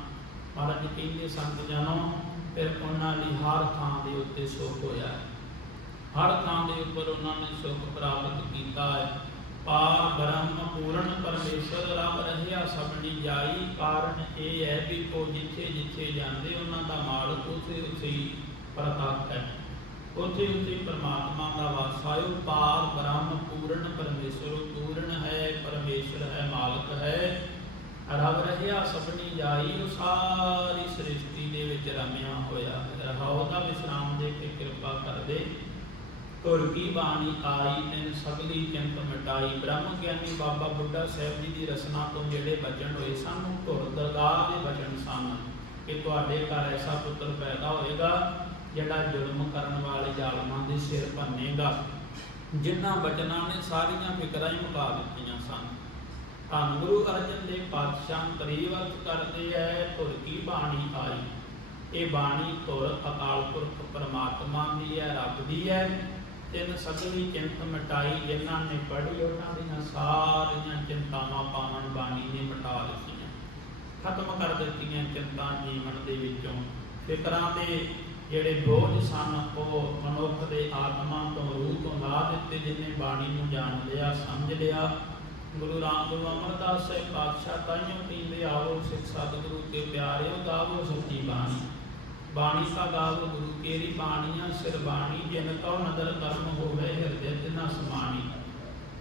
ਮਹਾਰਾਜ ਕਹਿੰਦੇ, ਸੰਤ ਜਨੋ, ਫਿਰ ਉਹਨਾਂ ਲਈ ਹਰ ਥਾਂ ਦੇ ਉੱਤੇ ਸੁਖ ਹੋਇਆ। ਹੈ ਹਰ ਥਾਂ ਦੇ ਉੱਪਰ ਉਹਨਾਂ ਨੇ ਸੁਖ ਪ੍ਰਾਪਤ ਕੀਤਾ ਹੈ। ਪਾਰ ਬ੍ਰਹਮ ਪੂਰਨ ਪਰਮੇਸ਼ਰ, ਰੱਬ ਰਹਿਆ ਸਭਨੀ ਜਾਈ। ਕਾਰਨ ਇਹ ਹੈ ਵੀ ਉਹ ਜਿੱਥੇ ਜਿੱਥੇ ਜਾਂਦੇ, ਉਹਨਾਂ ਦਾ ਮਾਲਕ ਉਥੇ ਉਥੇ ਹੀ ਹੈ। ਉਥੇ ਉਥੇ ਪਰਮਾਤਮਾ ਦਾ ਵਾਸ ਹੈ ਪਾਰ ਬ੍ਰਹਮ ਪੂਰਨ ਪਰਮੇਸ਼ਰ, ਪੂਰਨ ਹੈ, ਪਰਮੇਸ਼ਰ ਹੈ, ਮਾਲਕ ਹੈ। ਰੱਬ ਰਹਿਆ ਸਭਨੀ ਜਾਈ, ਉਹ ਸਾਰੀ ਸ੍ਰਿਸ਼ਟੀ ਦੇ ਵਿੱਚ ਰਮਿਆ ਹੋਇਆ ਹੈ। ਰਹਾਉ ਦਾ ਵਿਸ਼ਰਾਮ ਦੇ ਕੇ ਕਿਰਪਾ ਕਰਦੇ। ਤੁਰ ਕੀ ਬਾਣੀ ਆਈ, ਤੈਨ ਸਗਲੀ ਚਿੰਤ ਮਿਟਾਈ। ਬ੍ਰਹਮ ਗਿਆਨੀ ਬਾਬਾ ਬੁੱਢਾ ਸਾਹਿਬ ਜੀ ਦੀ ਰਸਨਾ ਤੋਂ ਜਿਹੜੇ ਬਚਨ ਹੋਏ, ਸਨ ਧੁਰ ਦਰਗਾਹ ਦੇ ਬਚਨ ਸਨ ਕਿ ਤੁਹਾਡੇ ਘਰ ਐਸਾ ਪੁੱਤਰ ਪੈਦਾ ਹੋਏਗਾ ਜਿਹੜਾ ਜ਼ੁਲਮ ਕਰਨ ਵਾਲੇ ਜ਼ਾਲਮਾਂ ਦੇ ਸਿਰ ਭੰਨੇਗਾ। ਜਿਨ੍ਹਾਂ ਬਚਨਾਂ ਨੇ ਸਾਰੀਆਂ ਫਿਕਰਾਂ ਹੀ ਮੁਕਾ ਦਿੱਤੀਆਂ ਸਨ। ਧੰਨ ਗੁਰੂ ਅਰਜਨ ਦੇ ਪਾਤਸ਼ਾਹ ਤਰੀਵਰਤ ਕਰਦੇ ਐ ਧੁਰ ਕੀ ਬਾਣੀ ਆਈ? ਇਹ ਬਾਣੀ ਧੁਰ ਅਕਾਲ ਪੁਰਖ ਪਰਮਾਤਮਾ ਦੀ ਹੈ ਰੱਬ ਦੀ ਹੈ ਤਿੰਨ ਸਗਲੀ ਚਿੰਤ ਮਿਟਾਈ, ਜਿਨ੍ਹਾਂ ਨੇ ਪੜ੍ਹੀ, ਉਹਨਾਂ ਦੀਆਂ ਸਾਰੀਆਂ ਚਿੰਤਾਵਾਂ ਪਾਵਨ ਬਾਣੀ ਨੇ ਮਿਟਾ ਦਿੱਤੀਆਂ। ਖਤਮ ਕਰ ਦਿੱਤੀਆਂ ਚਿੰਤਾ ਜੀਵਨ ਦੇ ਵਿੱਚੋਂ। ਫਿਕਰਾਂ ਦੇ ਜਿਹੜੇ ਬੋਝ ਸਨ, ਉਹ ਮਨੁੱਖ ਦੇ ਆਤਮਾ ਤੋਂ ਰੂਹ ਤੋਂ ਲਾ ਦਿੱਤੇ, ਜਿਨੇ ਬਾਣੀ ਨੂੰ ਜਾਣ ਲਿਆ, ਸਮਝ ਲਿਆ। ਗੁਰੂ ਰਾਮਦੇਵ ਅਮਰਦਾਸ ਸਾਹਿਬ ਪਾਤਸ਼ਾਹ ਤਾਈਓ ਕਹਿੰਦੇ, ਆਵੋ ਸਿੱਖ ਸਤਿਗੁਰੂ ਕੇ ਪਿਆਰਿਓ ਗਾਵੋ ਸੱਚੀ ਬਾਣੀ। ਬਾਣੀ ਸਾ ਗਾਵੋ ਗੁਰੂ ਕੇਰੀ ਬਾਣੀਆਂ ਸਿਰ ਬਾਣੀ, ਜਿਨ ਕਉ ਨਦਰ ਕਰਮ ਹੋਵੇ ਹਿਰਦੇ ਤਿਨਾ ਸਮਾਣੀ।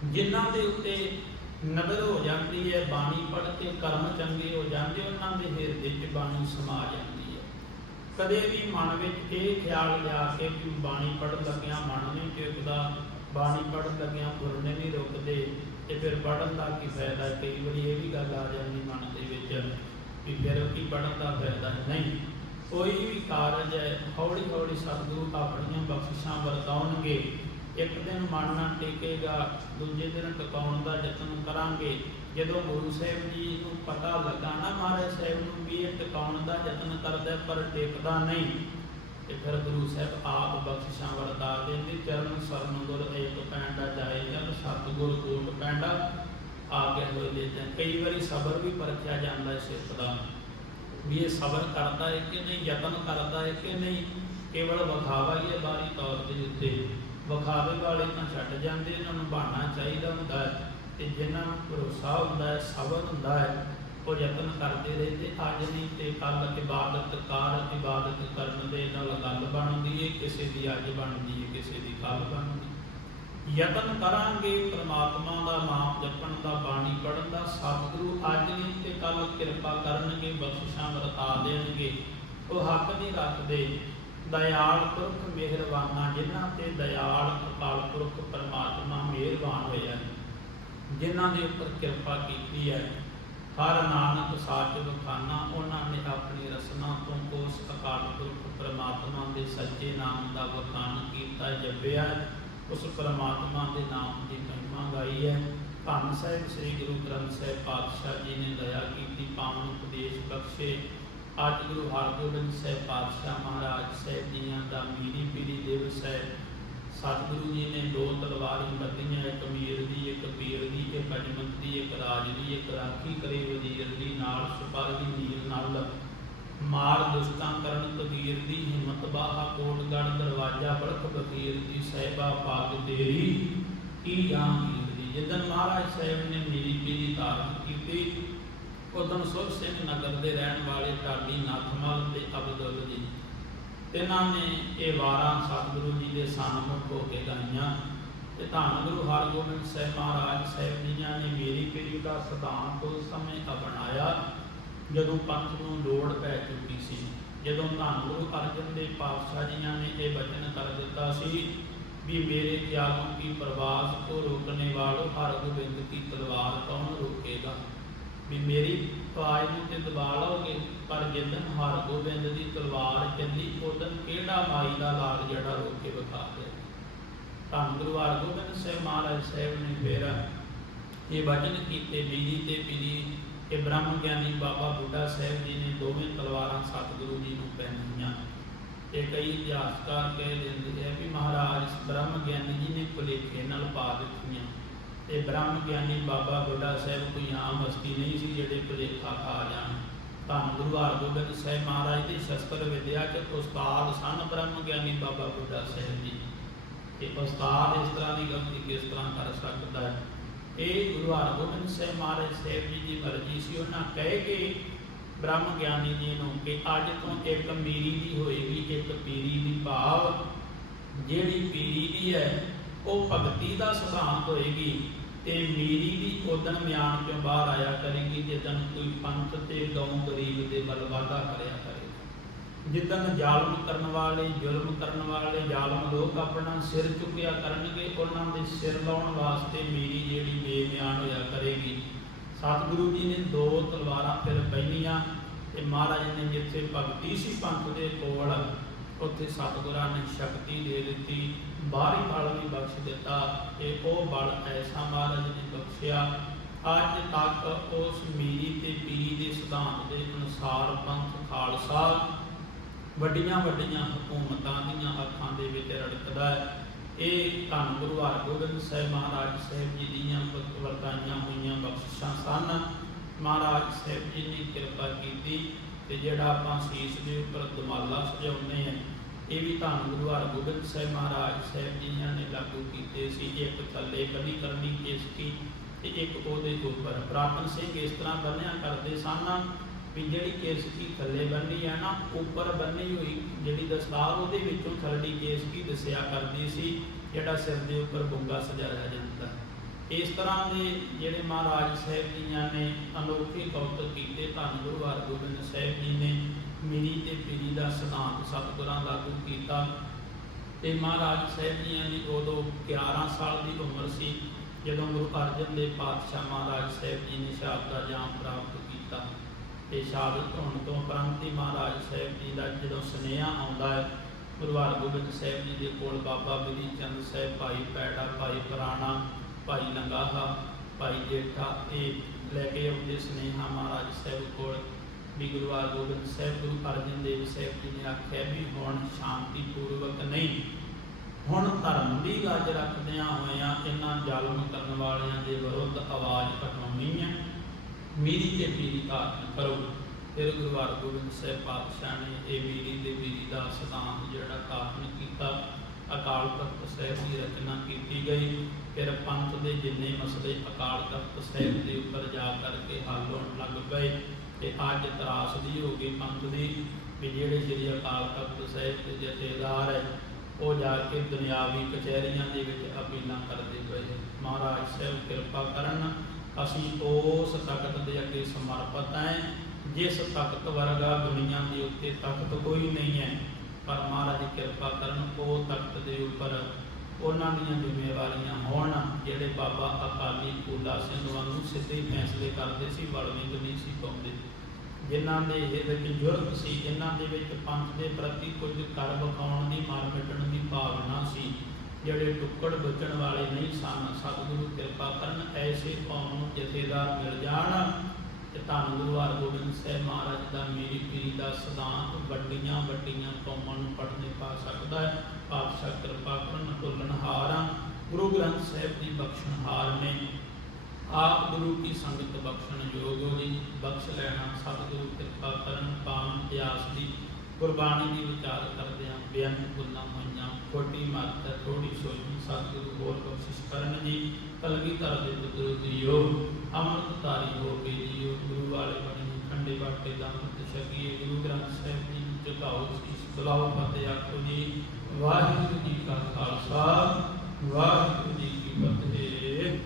ਜਿਨ੍ਹਾਂ ਦੇ ਉੱਤੇ ਨਦਰ ਹੋ ਜਾਂਦੀ ਹੈ, ਬਾਣੀ ਪੜ੍ਹ ਕੇ ਕਰਮ ਚੰਗੇ ਹੋ ਜਾਂਦੇ, ਉਹਨਾਂ ਦੇ ਹਿਰਦੇ 'ਚ ਬਾਣੀ ਸਮਾ ਜਾਂਦੀ ਹੈ। ਕਦੇ ਵੀ ਮਨ ਵਿੱਚ ਇਹ ਖਿਆਲ ਲਿਆ ਕੇ ਵੀ ਬਾਣੀ ਪੜ੍ਹਨ ਲੱਗਿਆ ਮਨ ਨਹੀਂ ਟਿਕਦਾ, ਬਾਣੀ ਪੜ੍ਹਨ ਲੱਗਿਆਂ ਪੁਰਨੇ ਨਹੀਂ ਰੁਕਦੇ, ਤੇ ਫਿਰ ਪੜ੍ਹਨ ਦਾ ਕੀ ਫਾਇਦਾ? ਕਈ ਵਾਰੀ ਇਹ ਵੀ ਗੱਲ ਆ ਜਾਂਦੀ ਮਨ ਦੇ ਵਿੱਚ ਵੀ ਫਿਰ ਕੀ ਪੜ੍ਹਨ ਦਾ ਫਾਇਦਾ? ਨਹੀਂ। ਕੋਈ ਵੀ ਕਾਰਜ ਹੈ, ਹੌਲੀ ਹੌਲੀ ਸਤਿਗੁਰੂ ਆਪਣੀਆਂ ਬਖਸ਼ਿਸ਼ਾਂ ਵਰਤਾਉਣਗੇ ਇੱਕ ਦਿਨ ਮਨ ਨਾ ਟਿਕੇਗਾ, ਦੂਜੇ ਦਿਨ ਟਿਕਾਉਣ ਦਾ ਯਤਨ ਕਰਾਂਗੇ। ਜਦੋਂ ਗੁਰੂ ਸਾਹਿਬ ਜੀ ਨੂੰ ਪਤਾ ਲੱਗਾ ਨਾ ਮਹਾਰਾਜ ਸਾਹਿਬ ਨੂੰ ਵੀ ਇਹ ਟਿਕਾਉਣ ਦਾ ਯਤਨ ਕਰਦਾ, ਪਰ ਟਿਕਦਾ ਨਹੀਂ, ਤੇ ਫਿਰ ਗੁਰੂ ਸਾਹਿਬ ਆਪ ਬਖਸ਼ਿਸ਼ਾਂ ਵਰਤਾ ਦਿੰਦੇ, ਚਰਨ ਸਰਨ ਗੁਰ ਏਕ ਪੈਂਡਾ ਜਾਏ ਜਨ ਸਤਿਗੁਰ ਕੋਟ ਪੈਂਡਾ, ਆਗੇ ਹੋਏ ਦੇ ਕਈ ਵਾਰੀ ਸਬਰ ਵੀ ਪਰਖਿਆ ਜਾਂਦਾ ਹੈ ਸਿੱਖ ਦਾ ਵੀ ਇਹ ਸਬਰ ਕਰਦਾ ਹੈ ਕਿ ਨਹੀਂ, ਯਤਨ ਕਰਦਾ ਹੈ ਕਿ ਨਹੀਂ, ਕੇਵਲ ਵਿਖਾਵਾ ਹੀ ਹੈ ਬਾਹਰੀ ਤੌਰ ਦੇ ਉੱਤੇ। ਵਿਖਾਵੇ ਵਾਲੇ ਤਾਂ ਛੱਡ ਜਾਂਦੇ, ਇਹਨਾਂ ਨੂੰ ਬਹਾਨਾ ਚਾਹੀਦਾ ਹੁੰਦਾ ਹੈ ਤੇ ਜਿਨ੍ਹਾਂ ਨੂੰ ਭਰੋਸਾ ਹੁੰਦਾ ਹੈ, ਸਬਰ ਹੁੰਦਾ ਹੈ, ਉਹ ਯਤਨ ਕਰਦੇ ਰਹੇ ਤੇ ਅੱਜ ਨਹੀਂ ਤੇ ਕੱਲ ਇਬਾਦਤ ਕਾਰ, ਇਬਾਦਤ ਕਰਨ ਦੇ ਨਾਲ ਗੱਲ ਬਣਦੀ ਹੈ, ਕਿਸੇ ਦੀ ਅੱਜ ਬਣਦੀ ਹੈ, ਕਿਸੇ ਦੀ ਕੱਲ ਬਣਦੀ ਯਤਨ ਕਰਾਂਗੇ, ਪ੍ਰਮਾਤਮਾ ਦਾ ਨਾਮ ਜਪਣ ਦਾ, ਬਾਣੀ ਪੜਨ ਦਾ, ਸਤਿਗੁਰੂ ਅੱਜ ਨਹੀਂ ਤੇ ਕੱਲ ਕਿਰਪਾ ਕਰਨਗੇ, ਬਖਸ਼ਿਸ਼ਾਂ ਵਰਤਾ ਦੇਣਗੇ। ਉਹ ਹੱਕ ਨਹੀਂ ਰੱਖਦੇ। ਦਇਆਲ ਪੁਰਖ ਮਿਹਰਬਾਨਾ, ਜਿਨ੍ਹਾਂ ਤੇ ਦਇਆਲ ਅਕਾਲ ਪੁਰਖ ਪਰਮਾਤਮਾ ਮਿਹਰਬਾਨ ਹੋਇਆ ਹੈ, ਜਿਨ੍ਹਾਂ ਦੇ ਉੱਪਰ ਕਿਰਪਾ ਕੀਤੀ ਹੈ। ਹਰ ਨਾਨਕ ਸਾਚ ਬਖਾਨਾ ਉਹਨਾਂ ਨੇ ਆਪਣੀ ਰਸਨਾ ਤੋਂ ਉਸ ਅਕਾਲ ਪੁਰਖ ਪਰਮਾਤਮਾ ਦੇ ਸੱਚੇ ਨਾਮ ਦਾ ਵਖਾਨ ਕੀਤਾ, ਜਪਿਆ ਉਸ ਪਰਮਾਤਮਾ ਦੇ ਨਾਮ ਦੀ ਮਹਿਮਾ ਗਾਈ ਹੈ। ਧੰਨ ਸਾਹਿਬ ਸ੍ਰੀ ਗੁਰੂ ਗ੍ਰੰਥ ਸਾਹਿਬ ਪਾਤਸ਼ਾਹ ਜੀ ਨੇ ਦਇਆ ਕੀਤੀ, ਪਾਵਨ ਉਪਦੇਸ਼ ਬਖਸ਼ੇ। ਅੱਜ ਗੁਰੂ ਹਰਗੋਬਿੰਦ ਸਾਹਿਬ ਪਾਤਸ਼ਾਹ ਮਹਾਰਾਜ ਸਾਹਿਬ ਜੀਆਂ ਦਾ ਮੀਰੀ ਪੀਰੀ ਦਿਵਸ ਹੈ। ਸਤਿਗੁਰੂ ਜੀ ਨੇ ਦੋ ਤਲਵਾਰਾਂ ਬੱਧੀਆਂ ਇੱਕ ਮੀਰ ਦੀ, ਇੱਕ ਪੀਰ ਦੀ, ਇੱਕ ਅਜਮਤ ਦੀ, ਇੱਕ ਰਾਜ ਦੀ, ਇੱਕ ਰਾਖੀ ਕਰੇ ਵਜ਼ੀਰ ਦੀ, ਨਾਲ ਸਿਪਾਹੀ ਨੀਰ ਨਾਲ ਮਾਰ ਦੁਸ਼ਟਾਂ ਕਰਨ ਤਬੀਰ ਦੀ ਹਿੰਮਤ ਬਾਹਾ ਕੋਟਗੜ ਦਰਵਾਜਾ ਬੜਕ ਬਕੀਰ ਦੀ ਸਹਿਬਾ ਪਾਗ ਤੇਰੀ ਕੀ ਜਹਾਂਗੀਰ ਦੀ। ਜਿੱਦਨ ਮਹਾਰਾਜ ਸਾਹਿਬ ਨੇ ਮੇਰੀ ਪੀਰੀ ਧਾਰਨ ਕੀਤੀ ਉਦੋਂ ਸੁਰ ਸਿੰਘ ਨਗਰ ਦੇ ਰਹਿਣ ਵਾਲੇ ਢਾਡੀ ਨਾਥਮਲ ਤੇ ਅਬਦੁੱਲ ਜੀ ਇਹਨਾਂ ਨੇ ਇਹ ਵਾਰਾਂ ਸਤਿਗੁਰੂ ਜੀ ਦੇ ਸਨਮੁਖ ਹੋ ਕੇ ਗਾਈਆਂ ਤੇ ਧੰਨ ਗੁਰੂ ਹਰਗੋਬਿੰਦ ਸਾਹਿਬ ਮਹਾਰਾਜ ਸਾਹਿਬ ਜੀ ਨੇ ਮੇਰੀ ਪੀੜੀ ਦਾ ਸਿਧਾਂਤ ਉਸ ਸਮੇਂ ਅਪਣਾਇਆ ਜਦੋਂ ਪੰਥ ਨੂੰ ਲੋੜ ਪੈ ਚੁੱਕੀ ਸੀ, ਜਦੋਂ ਧੰਨ ਗੁਰੂ ਅਰਜਨ ਦੇਵ ਪਾਤਸ਼ਾਹ ਜੀਆਂ ਨੇ ਇਹ ਬਚਨ ਕਰ ਦਿੱਤਾ ਸੀ ਵੀ ਮੇਰੇ ਤਿਆਗੋਂ ਕੀ ਪ੍ਰਵਾਸ ਕੋ ਰੋਕਣੇ ਵਾਲੋ ਹਰਗੋਬਿੰਦ ਕੀ ਤਲਵਾਰ ਕੌਣ ਰੋਕੇਗਾ? ਵੀ ਮੇਰੀ ਪਾਜ ਨੂੰ ਤੇ ਦਬਾ ਲਓਗੇ, ਪਰ ਜਿੱਦਨ ਹਰਗੋਬਿੰਦ ਦੀ ਤਲਵਾਰ ਚੱਲੀ ਉਦੋਂ ਕਿਹੜਾ ਮਾਈ ਦਾ ਲਾਲ ਜਿਹੜਾ ਰੋਕੇ ਵਿਖਾ ਦੇ? ਧੰਨ ਗੁਰੂ ਹਰਗੋਬਿੰਦ ਸਾਹਿਬ ਮਹਾਰਾਜ ਸਾਹਿਬ ਨੇ ਫੇਰ ਇਹ ਵਚਨ ਕੀਤੇ, ਬੀਜੀ ਤੇ ਪੀਰੀ ਕਿ ਬ੍ਰਹਮ ਗਿਆਨੀ ਬਾਬਾ ਬੁੱਢਾ ਸਾਹਿਬ ਜੀ ਨੇ ਦੋਵੇਂ ਤਲਵਾਰਾਂ ਸਤਿਗੁਰੂ ਜੀ ਨੂੰ ਪਹਿਨਾਈਆਂ। ਤੇ ਕਈ ਇਤਿਹਾਸਕਾਰ ਕਹਿ ਦਿੰਦੇ ਆ ਕਿ ਮਹਾਰਾਜ ਬ੍ਰਹਮ ਗਿਆਨੀ ਜੀ ਨੇ ਭੁਲੇਖੇ ਨਾਲ ਪਾ ਦਿੱਤੀਆਂ। ਤੇ ਬ੍ਰਹਮ ਗਿਆਨੀ ਬਾਬਾ ਬੁੱਢਾ ਸਾਹਿਬ ਕੋਈ ਆਮ ਹਸਤੀ ਨਹੀਂ ਸੀ ਜਿਹੜੇ ਭੁਲੇਖਾ ਖਾ ਜਾਣ। ਧੰਨ ਗੁਰੂ ਹਰਗੋਬਿੰਦ ਸਾਹਿਬ ਮਹਾਰਾਜ ਦੀ ਸ਼ਸਤਰ ਵਿਦਿਆ ਚ ਉਸਤਾਦ ਸਨ ਬ੍ਰਹਮ ਗਿਆਨੀ ਬਾਬਾ ਬੁੱਢਾ ਸਾਹਿਬ ਜੀ। ਕਿ ਉਸਤਾਦ ਇਸ ਤਰ੍ਹਾਂ ਦੀ ਗਲਤੀ ਕਿਸ ਤਰ੍ਹਾਂ ਕਰ ਸਕਦਾ ਹੈ? ਇਹ ਗੁਰੂ ਹਰਗੋਬਿੰਦ ਸਾਹਿਬ ਮਹਾਰਾਜ ਸਾਹਿਬ ਜੀ ਦੀ ਮਰਜ਼ੀ ਸੀ। ਉਹਨਾਂ ਕਹਿ ਕੇ ਬ੍ਰਹਮ ਗਿਆਨੀ ਜੀ ਨੂੰ ਕਿ ਅੱਜ ਤੋਂ ਇੱਕ ਮੀਰੀ ਦੀ ਹੋਏਗੀ, ਇੱਕ ਪੀਰੀ ਦੀ ਭਾਵ। ਜਿਹੜੀ ਪੀਰੀ ਦੀ ਹੈ, ਉਹ ਭਗਤੀ ਦਾ ਸਿਧਾਂਤ ਹੋਏਗੀ ਤੇ ਮੀਰੀ ਦੀ ਉਦਨ ਮਿਆਨ ਚੋਂ ਬਾਹਰ ਆਇਆ ਕਰੇਗੀ ਜਦੋਂ ਕੋਈ ਪੰਥ ਤੇ ਗਊ ਗਰੀਬ ਦੇ ਵੱਲ ਵਾਧਾ ਕਰਿਆ ਕਰੇ ਜਿੱਦਨ ਜ਼ਾਲਮ ਕਰਨ ਵਾਲੇ, ਜ਼ੁਲਮ ਕਰਨ ਵਾਲੇ, ਜ਼ਾਲਮ ਲੋਕ ਆਪਣਾ ਸਿਰ ਚੁੱਕਿਆ ਕਰਨਗੇ, ਉਹਨਾਂ ਦੇ ਸਿਰ ਲਾਉਣ ਵਾਸਤੇ ਮੀਰੀ ਜਿਹੜੀ ਬੇਮਿਆਨ ਹੋਇਆ ਕਰੇਗੀ। ਸਤਿਗੁਰੂ ਜੀ ਨੇ ਦੋ ਤਲਵਾਰਾਂ ਫਿਰ ਪਹਿਨੀਆਂ ਤੇ ਮਹਾਰਾਜ ਨੇ ਜਿੱਥੇ ਭਗਤੀ ਸੀ ਪੰਥ ਦੇ ਕੋਲ, ਉੱਥੇ ਸਤਿਗੁਰਾਂ ਨੇ ਸ਼ਕਤੀ ਦੇ ਦਿੱਤੀ। ਬਾਹਰੀ ਬਲ ਵੀ ਬਖਸ਼ ਦਿੱਤਾ ਤੇ ਉਹ ਬਲ ਐਸਾ ਮਹਾਰਾਜ ਨੇ ਬਖਸ਼ਿਆ। ਅੱਜ ਤੱਕ ਉਸ ਮੀਰੀ ਤੇ ਪੀਰੀ ਦੇ ਸਿਧਾਂਤ ਦੇ ਅਨੁਸਾਰ ਪੰਥ ਖਾਲਸਾ ਵੱਡੀਆਂ ਵੱਡੀਆਂ ਹਕੂਮਤਾਂ ਦੀਆਂ ਅੱਖਾਂ ਦੇ ਵਿੱਚ ਰੜਕਦਾ ਹੈ। ਇਹ ਧੰਨ ਗੁਰੂ ਹਰਗੋਬਿੰਦ ਸਾਹਿਬ ਮਹਾਰਾਜ ਸਾਹਿਬ ਜੀ ਦੀਆਂ ਵਰਤਾਈਆਂ ਹੋਈਆਂ ਬਖਸ਼ਿਸ਼ਾਂ ਸਨ। ਮਹਾਰਾਜ ਸਾਹਿਬ ਜੀ ਨੇ ਕਿਰਪਾ ਕੀਤੀ ਤੇ ਜਿਹੜਾ ਆਪਾਂ ਸੀਸ ਦੇ ਉੱਪਰ ਦਮਾਲਾ ਸਜਾਉਂਦੇ ਆ ਇਹ ਵੀ ਧੰਨ ਗੁਰੂ ਹਰਗੋਬਿੰਦ ਸਾਹਿਬ ਮਹਾਰਾਜ ਸਾਹਿਬ ਜੀ ਨੇ ਲਾਗੂ ਕੀਤੇ ਸੀ। ਇੱਕ ਥੱਲੇ ਕਦੀ ਕਰਨੀ ਕੇਸਕੀ ਤੇ ਇੱਕ ਉਹਦੇ ਉੱਪਰ ਪ੍ਰਾਤਨ ਸਿੰਘ ਇਸ ਤਰ੍ਹਾਂ ਬੰਨਿਆ ਕਰਦੇ ਸਨ ਵੀ ਜਿਹੜੀ ਕੇਸਕੀ ਥੱਲੇ ਬੰਨੀ ਹੈ ਨਾ, ਉੱਪਰ ਬੰਨੀ ਹੋਈ, ਜਿਹੜੀ ਦਸਤਾਰ ਉਹਦੇ ਵਿੱਚੋਂ ਥੱਲੜੀ ਕੇਸਕੀ ਦੱਸਿਆ ਕਰਦੀ ਸੀ, ਜਿਹੜਾ ਸਿਰ ਦੇ ਉੱਪਰ ਗੁੰਗਾ ਸਜਾਇਆ ਜਾਂਦਾ। ਇਸ ਤਰ੍ਹਾਂ ਦੇ ਜਿਹੜੇ ਮਹਾਰਾਜ ਸਾਹਿਬ ਜੀਆਂ ਨੇ ਅਨੋਖੇ ਕੌਤਕ ਕੀਤੇ, ਧੰਨ ਗੁਰੂ ਹਰਗੋਬਿੰਦ ਸਾਹਿਬ ਜੀ ਨੇ ਮਿਰੀ ਤੇ ਪੀਰੀ ਦਾ ਸਿਧਾਂਤ ਸਤਿਗੁਰਾਂ ਲਾਗੂ ਕੀਤਾ। ਤੇ ਮਹਾਰਾਜ ਸਾਹਿਬ ਜੀਆਂ ਦੀ ਉਦੋਂ 11 ਸਾਲ ਦੀ ਉਮਰ ਸੀ, ਜਦੋਂ ਗੁਰੂ ਅਰਜਨ ਦੇਵ ਪਾਤਸ਼ਾਹ ਮਹਾਰਾਜ ਸਾਹਿਬ ਜੀ ਨੇ ਸ਼ਹਾਦਤ ਦਾ ਜਾਮ ਪ੍ਰਾਪਤ ਕੀਤਾ। ਤੇ ਸ਼ਹਾਦਤ ਹੋਣ ਤੋਂ ਉਪਰੰਤ ਹੀ ਮਹਾਰਾਜ ਸਾਹਿਬ ਜੀ ਦਾ ਜਦੋਂ ਸੁਨੇਹਾ ਆਉਂਦਾ ਹੈ, ਗੁਰੂ ਹਰਗੋਬਿੰਦ ਸਾਹਿਬ ਜੀ ਦੇ ਕੋਲ ਬਾਬਾ ਬਿਧੀ ਚੰਦ ਸਾਹਿਬ, ਭਾਈ ਪੈੜਾ, ਭਾਈ ਪੁਰਾਣਾ, ਭਾਈ ਲੰਗਾਹਾ ਭਾਈ ਜੇਠਾ, ਇਹ ਲੈ ਕੇ ਆਉਂਦੇ ਸੁਨੇਹਾ ਮਹਾਰਾਜ ਸਾਹਿਬ ਕੋਲ ਵੀ ਗੁਰੂ ਹਰਗੋਬਿੰਦ ਸਾਹਿਬ, ਗੁਰੂ ਅਰਜਨ ਦੇਵ ਸਾਹਿਬ ਜੀ ਨੇ ਆਖਿਆ ਵੀ ਹੁਣ ਸ਼ਾਂਤੀ ਪੂਰਵਕ ਨਹੀਂ। ਹੁਣ ਧਰਮ ਦੀ ਗੱਜ ਰੱਖਦਿਆਂ ਹੋਇਆਂ ਇਹਨਾਂ ਜ਼ਾਲਮ ਕਰਨ ਵਾਲਿਆਂ ਦੇ ਵਿਰੁੱਧ ਆਵਾਜ਼ ਉਠਾਉਣੀ ਹੈ। ਮੀਰੀ ਤੇ ਪੀਰੀ ਧਾਰਨ ਕਰੋ। ਫਿਰ ਗੁਰੂ ਹਰਗੋਬਿੰਦ ਸਾਹਿਬ ਪਾਤਸ਼ਾਹ ਨੇ ਇਹ ਮੀਰੀ ਤੇ ਪੀਰੀ ਦਾ ਸਿਧਾਂਤ ਜਿਹੜਾ ਧਾਰਨ ਕੀਤਾ। ਅਕਾਲ ਤਖਤ ਸਾਹਿਬ ਦੀ ਰਚਨਾ ਕੀਤੀ ਗਈ। ਫਿਰ ਪੰਥ ਦੇ ਜਿੰਨੇ ਮਸਲੇ ਅਕਾਲ ਤਖਤ ਸਾਹਿਬ ਦੇ ਉੱਪਰ ਜਾ ਕਰਕੇ ਹੱਲ ਹੋਣ ਲੱਗ ਪਏ ਤੇ ਅੱਜ ਤਰਾਸਦੀ ਹੋ ਗਈ ਪੰਥ ਦੀ ਵੀ ਜਿਹੜੇ ਸ੍ਰੀ ਅਕਾਲ ਤਖਤ ਸਾਹਿਬ ਦੇ ਜਥੇਦਾਰ ਹੈ, ਉਹ ਜਾ ਕੇ ਦੁਨਿਆਵੀ ਕਚਹਿਰੀਆਂ ਦੇ ਵਿੱਚ ਅਪੀਲਾਂ ਕਰਦੇ ਪਏ। ਮਹਾਰਾਜ ਸਾਹਿਬ ਕਿਰਪਾ ਕਰਨ ਅਸੀਂ ਉਸ ਤਖਤ ਦੇ ਅੱਗੇ ਸਮਰਪਿਤ ਹਾਂ। ਜਿਸ ਤਖਤ ਵਰਗਾ ਦੁਨੀਆ ਦੇ ਉੱਤੇ ਤਖਤ ਕੋਈ ਨਹੀਂ ਹੈ, ਪਰ ਮਹਾਰਾਜ ਕਿਰਪਾ ਕਰਨ ਉਹ ਤਖਤ ਦੇ ਉੱਪਰ ਉਹਨਾਂ ਦੀਆਂ ਜ਼ਿੰਮੇਵਾਰੀਆਂ ਹੋਣ, ਜਿਹੜੇ ਬਾਬਾ ਅਕਾਲੀ ਫੂਲਾ ਸਿੰਘ ਵਾਂਗੂ ਸਿੱਧੇ ਫੈਸਲੇ ਕਰਦੇ ਸੀ ਬਲਵਿੰਦ ਨਹੀਂ ਸੀ ਪਾਉਂਦੇ। ਜਿਨ੍ਹਾਂ ਦੇ ਇਹ ਵਿੱਚ ਜੁਰਤ ਸੀ, ਜਿਨ੍ਹਾਂ ਦੇ ਵਿੱਚ ਪੰਥ ਦੇ ਪ੍ਰਤੀ ਕੁਝ ਕਰ ਵਿਖਾਉਣ ਦੀ, ਮਾਰ ਮਿਟਣ ਦੀ ਭਾਵਨਾ ਸੀ ਜਿਹੜੇ ਟੁੱਕੜ ਬਚਣ ਵਾਲੇ ਨਹੀਂ ਸਨ, ਸਤਿਗੁਰੂ ਕਿਰਪਾ ਕਰਨ ਐਸੇ ਕੌਮ ਨੂੰ ਜਥੇਦਾਰ ਮਿਲ ਜਾਣ। ਤੇ ਧੰਨ ਗੁਰੂ ਹਰਗੋਬਿੰਦ ਸਾਹਿਬ ਮਹਾਰਾਜ ਦਾ ਮੇਰੀ ਪੀਰੀ ਦਾ ਸਿਧਾਂਤ ਵੱਡੀਆਂ ਵੱਡੀਆਂ ਕੌਮਾਂ ਨੂੰ ਪੜ੍ਹਨੇ ਪਾ ਸਕਦਾ ਹੈ। ਪਾਤਸ਼ਾਹ ਕਿਰਪਾ ਕਰਨ ਤੁਲਨਹਾਰਾਂ ਗੁਰੂ ਗ੍ਰੰਥ ਸਾਹਿਬ ਦੀ ਬਖਸ਼ਣਹਾਰ ਨੇ। ਆਪ ਗੁਰੂ ਕੀ ਸੰਗਤ ਬਖਸ਼ਣ ਯੋਗ ਹੋ ਬਖਸ਼ ਲੈਣਾ ਸਤਿਗੁਰੂ ਕਿਰਪਾ ਕਰਨ, ਪਾਵਨ ਇਤਿਹਾਸ ਦੀ ਗੁਰਬਾਣੀ ਦੀ ਵਿਚਾਰ ਕਰਦਿਆਂ ਬੇਅੰਤ ਬੁੱਲਾਂ ਹੋਈਆਂ, ਖੋਟੀ ਮੱਤ ਥੋੜੀ ਸੋਚੀ ਸਤਿਗੁਰੂ ਹੋਰ ਬਖਸ਼ਿਸ਼ ਕਰਨ ਜੀ ਕਲਗੀਧਰ ਦੇ ਪੁੱਤਰ ਜੀਓ, ਅੰਮ੍ਰਿਤ ਧਾਰੀ ਹੋ ਕੇ ਜੀਓ, ਗੁਰੂ ਵਾਲੇ ਬਣੇ ਖੰਡੇ ਬਾਟੇ ਦਾ ਅੰਮ੍ਰਿਤ ਛਕੀਏ, ਗੁਰੂ ਗ੍ਰੰਥ ਸਾਹਿਬ ਜੀ ਨੂੰ ਝੁਕਾਓ ਸੀਸ ਬੁਲਾਓ, ਫਤਿਹ ਆਖੋ ਜੀ, ਵਾਹਿਗੁਰੂ ਜੀ ਕਾ ਖਾਲਸਾ, ਵਾਹਿਗੁਰੂ ਜੀ ਕੀ ਫਤਿਹ।